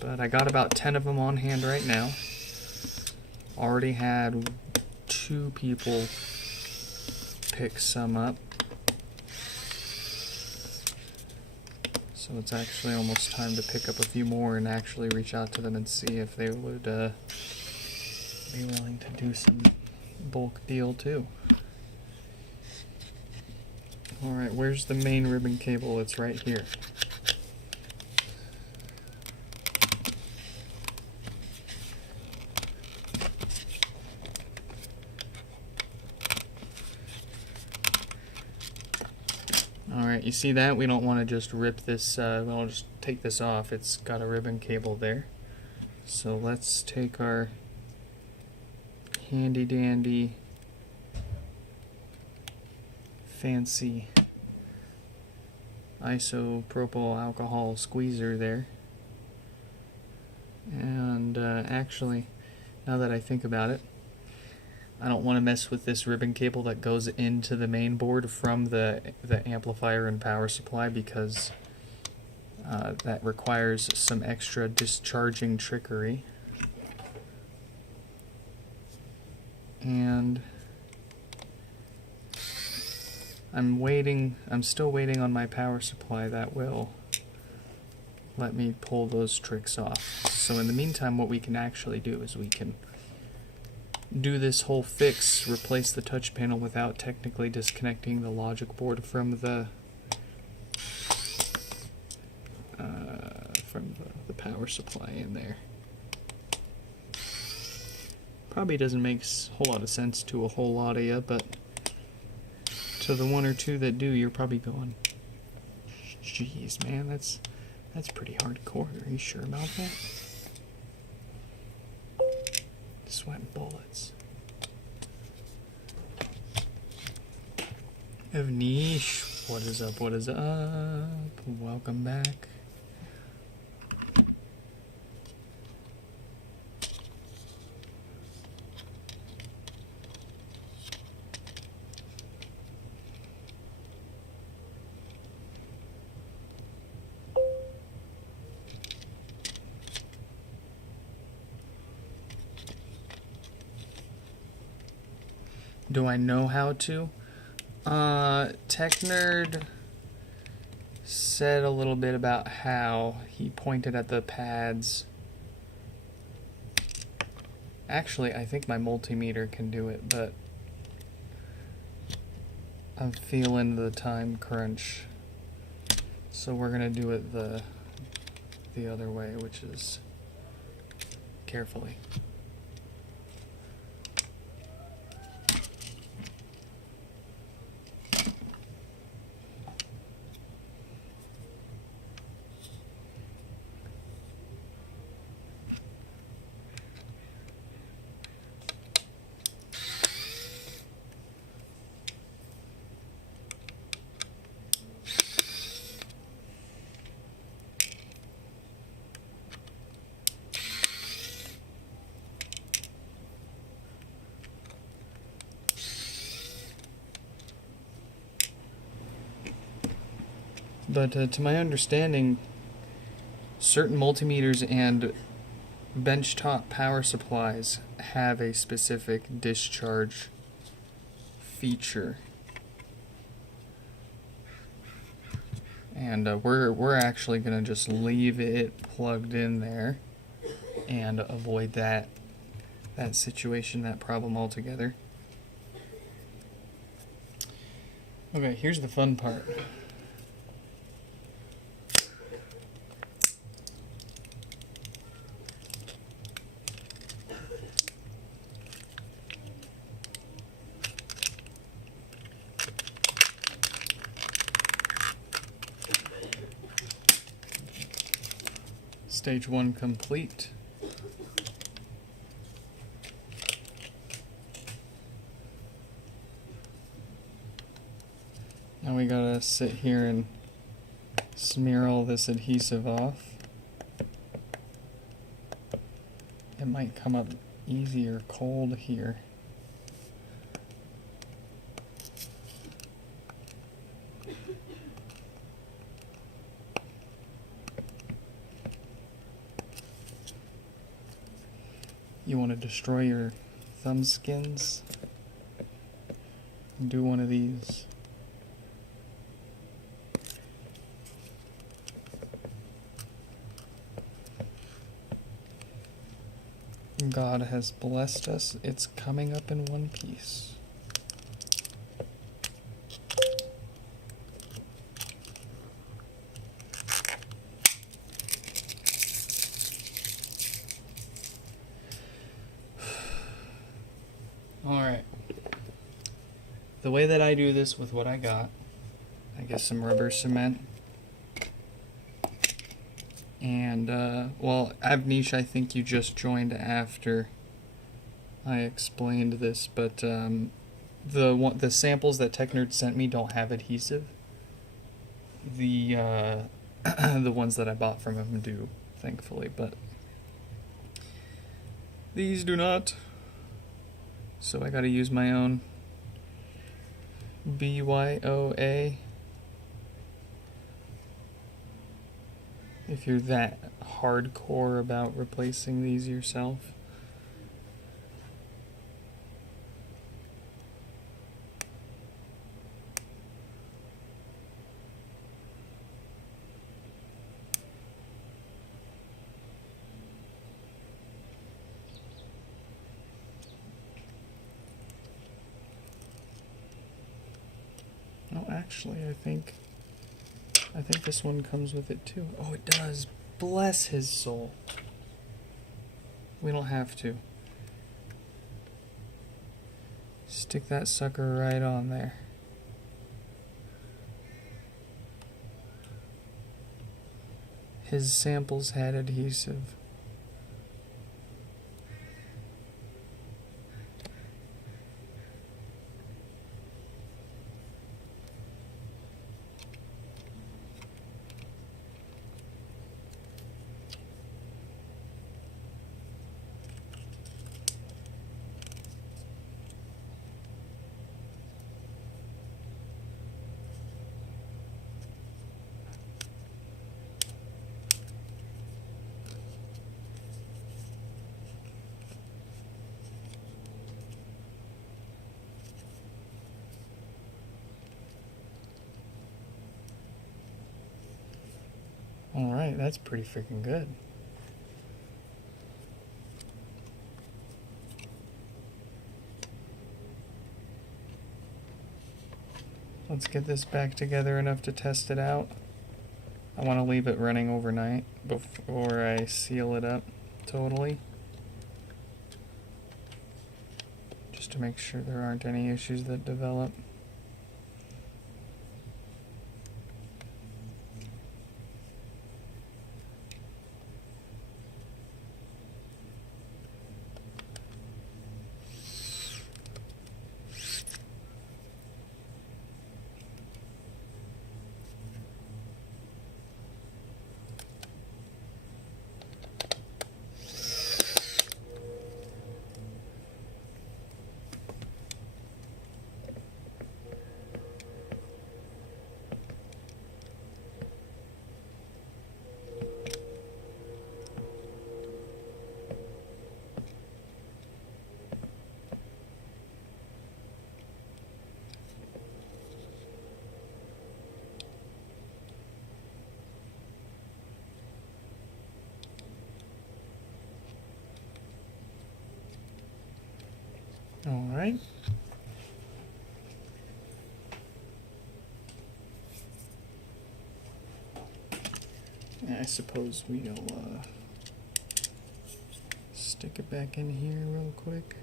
But I got about 10 of them on hand right now. Already had 2 people pick some up. So it's actually almost time to pick up a few more and actually reach out to them and see if they would be willing to do some bulk deal too. Alright, where's the main ribbon cable? It's right here. Alright, you see that? We don't want to just rip this, we'll just take this off. It's got a ribbon cable there. So let's take our handy dandy fancy isopropyl alcohol squeezer there. And actually, now that I think about it, I don't want to mess with this ribbon cable that goes into the main board from the amplifier and power supply, because that requires some extra discharging trickery. And I'm still waiting on my power supply that will let me pull those tricks off. So in the meantime, what we can actually do is we can do this whole fix, replace the touch panel without technically disconnecting the logic board from the power supply in there. Probably doesn't make a whole lot of sense to a whole lot of you, but to the 1 or 2 that do, you're probably going, "Jeez, man, that's pretty hardcore. Are you sure about that?" Sweating bullets. Evnish, what is up? What is up? Welcome back. Do I know how to? TechNerd said a little bit about how he pointed at the pads. Actually, I think my multimeter can do it, but I'm feeling the time crunch. So we're gonna do it the other way, which is carefully. But to my understanding, certain multimeters and benchtop power supplies have a specific discharge feature. And we're actually going to just leave it plugged in there and avoid that situation, that problem altogether. Okay, here's the fun part. Stage 1 complete. Now we gotta sit here and smear all this adhesive off. It might come up easier cold here. You want to destroy your thumb skins? Do one of these. God has blessed us. It's coming up in one piece. Alright. The way that I do this with what I got, I get some rubber cement. And, well, Avnish, I think you just joined after I explained this, but the samples that TechNerd sent me don't have adhesive. The the ones that I bought from him do, thankfully, but these do not. So I gotta use my own BYOA. If you're that hardcore about replacing these yourself. No, actually, I think this one comes with it too. Oh, it does. Bless his soul. We don't have to. Stick that sucker right on there. His samples had adhesive. Alright, that's pretty freaking good. Let's get this back together enough to test it out. I want to leave it running overnight before I seal it up totally. Just to make sure there aren't any issues that develop. All right. I suppose we'll stick it back in here real quick.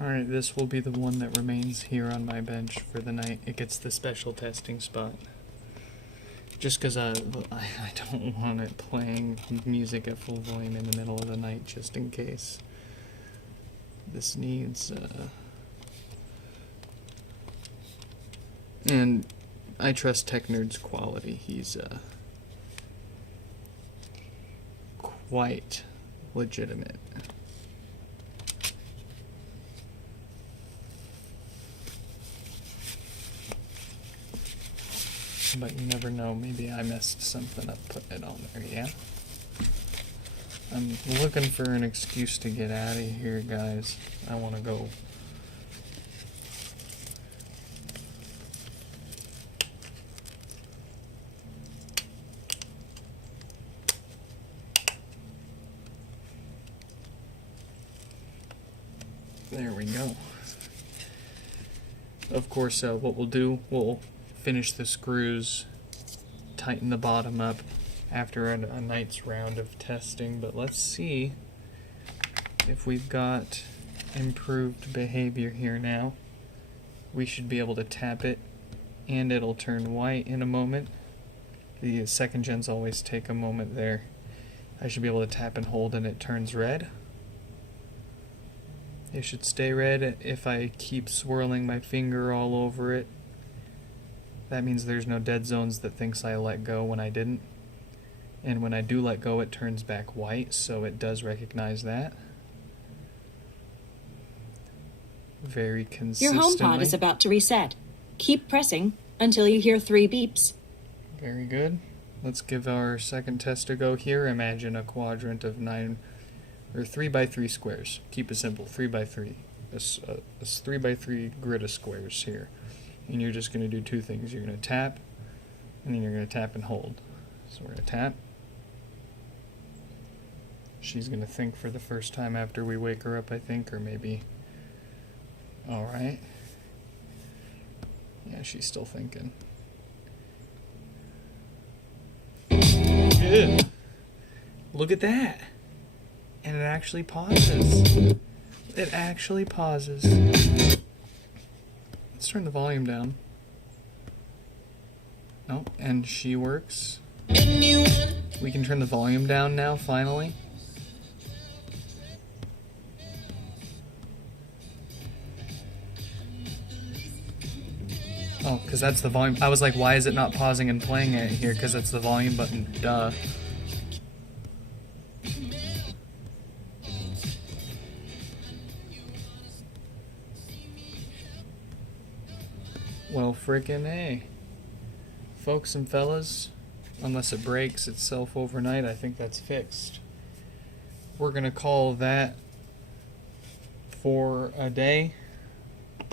Alright, this will be the one that remains here on my bench for the night. It gets the special testing spot. Just because I don't want it playing music at full volume in the middle of the night, just in case. This needs... And I trust Tech Nerd's quality. He's quite legitimate. But you never know, maybe I messed something up putting it on there, yeah? I'm looking for an excuse to get out of here, guys. I want to go. There we go. Of course, what we'll do, we'll finish the screws, tighten the bottom up after a night's round of testing, but let's see if we've got improved behavior here now. We should be able to tap it and it'll turn white in a moment. The second gens always take a moment there. I should be able to tap and hold and it turns red. It should stay red if I keep swirling my finger all over it. That means there's no dead zones that thinks I let go when I didn't. And when I do let go, it turns back white, so it does recognize that. Very Your consistently. HomePod is about to reset. Keep pressing until you hear 3 beeps. Very good. Let's give our second test a go here. Imagine a quadrant of 3 by 3 squares. Keep it simple, 3 by 3. A 3 by 3 grid of squares here. And you're just going to do two things. You're going to tap, and then you're going to tap and hold. So we're going to tap. She's going to think for the first time after we wake her up, I think, or maybe... Alright. Yeah, she's still thinking. Good. Look at that. And it actually pauses. It actually pauses. Let's turn the volume down. Oh, and she works. We can turn the volume down now, finally. Oh, because that's the volume. I was like, why is it not pausing and playing it here? Because that's the volume button. Duh. Well, frickin' A. Folks and fellas, unless it breaks itself overnight, I think that's fixed. We're gonna call that for a day. I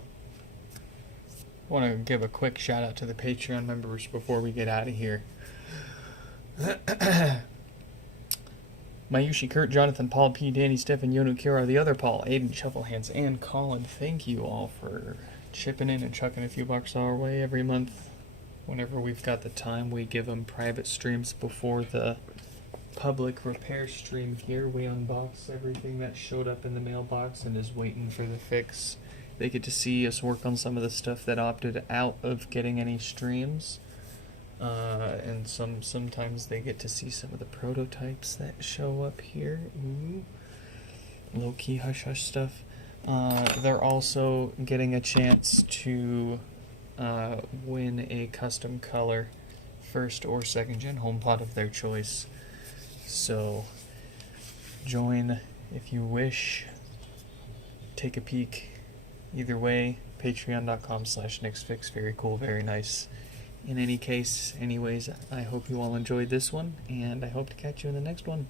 want to give a quick shout out to the Patreon members before we get out of here. Mayushi, Kurt, Jonathan, Paul, P, Danny, Stefan, Yonu, Kira, the other Paul, Aiden, Shufflehands, and Colin. Thank you all for chipping in and chucking a few bucks our way every month. Whenever we've got the time, we give them private streams before the public repair stream here. We unbox everything that showed up in the mailbox and is waiting for the fix. They get to see us work on some of the stuff that opted out of getting any streams. And sometimes they get to see some of the prototypes that show up here. Ooh. Low-key hush-hush stuff. They're also getting a chance to win a custom color, first or second gen HomePod of their choice. So join if you wish. Take a peek. Either way, patreon.com/nextfix. Very cool, very nice. In any case, anyways, I hope you all enjoyed this one, and I hope to catch you in the next one.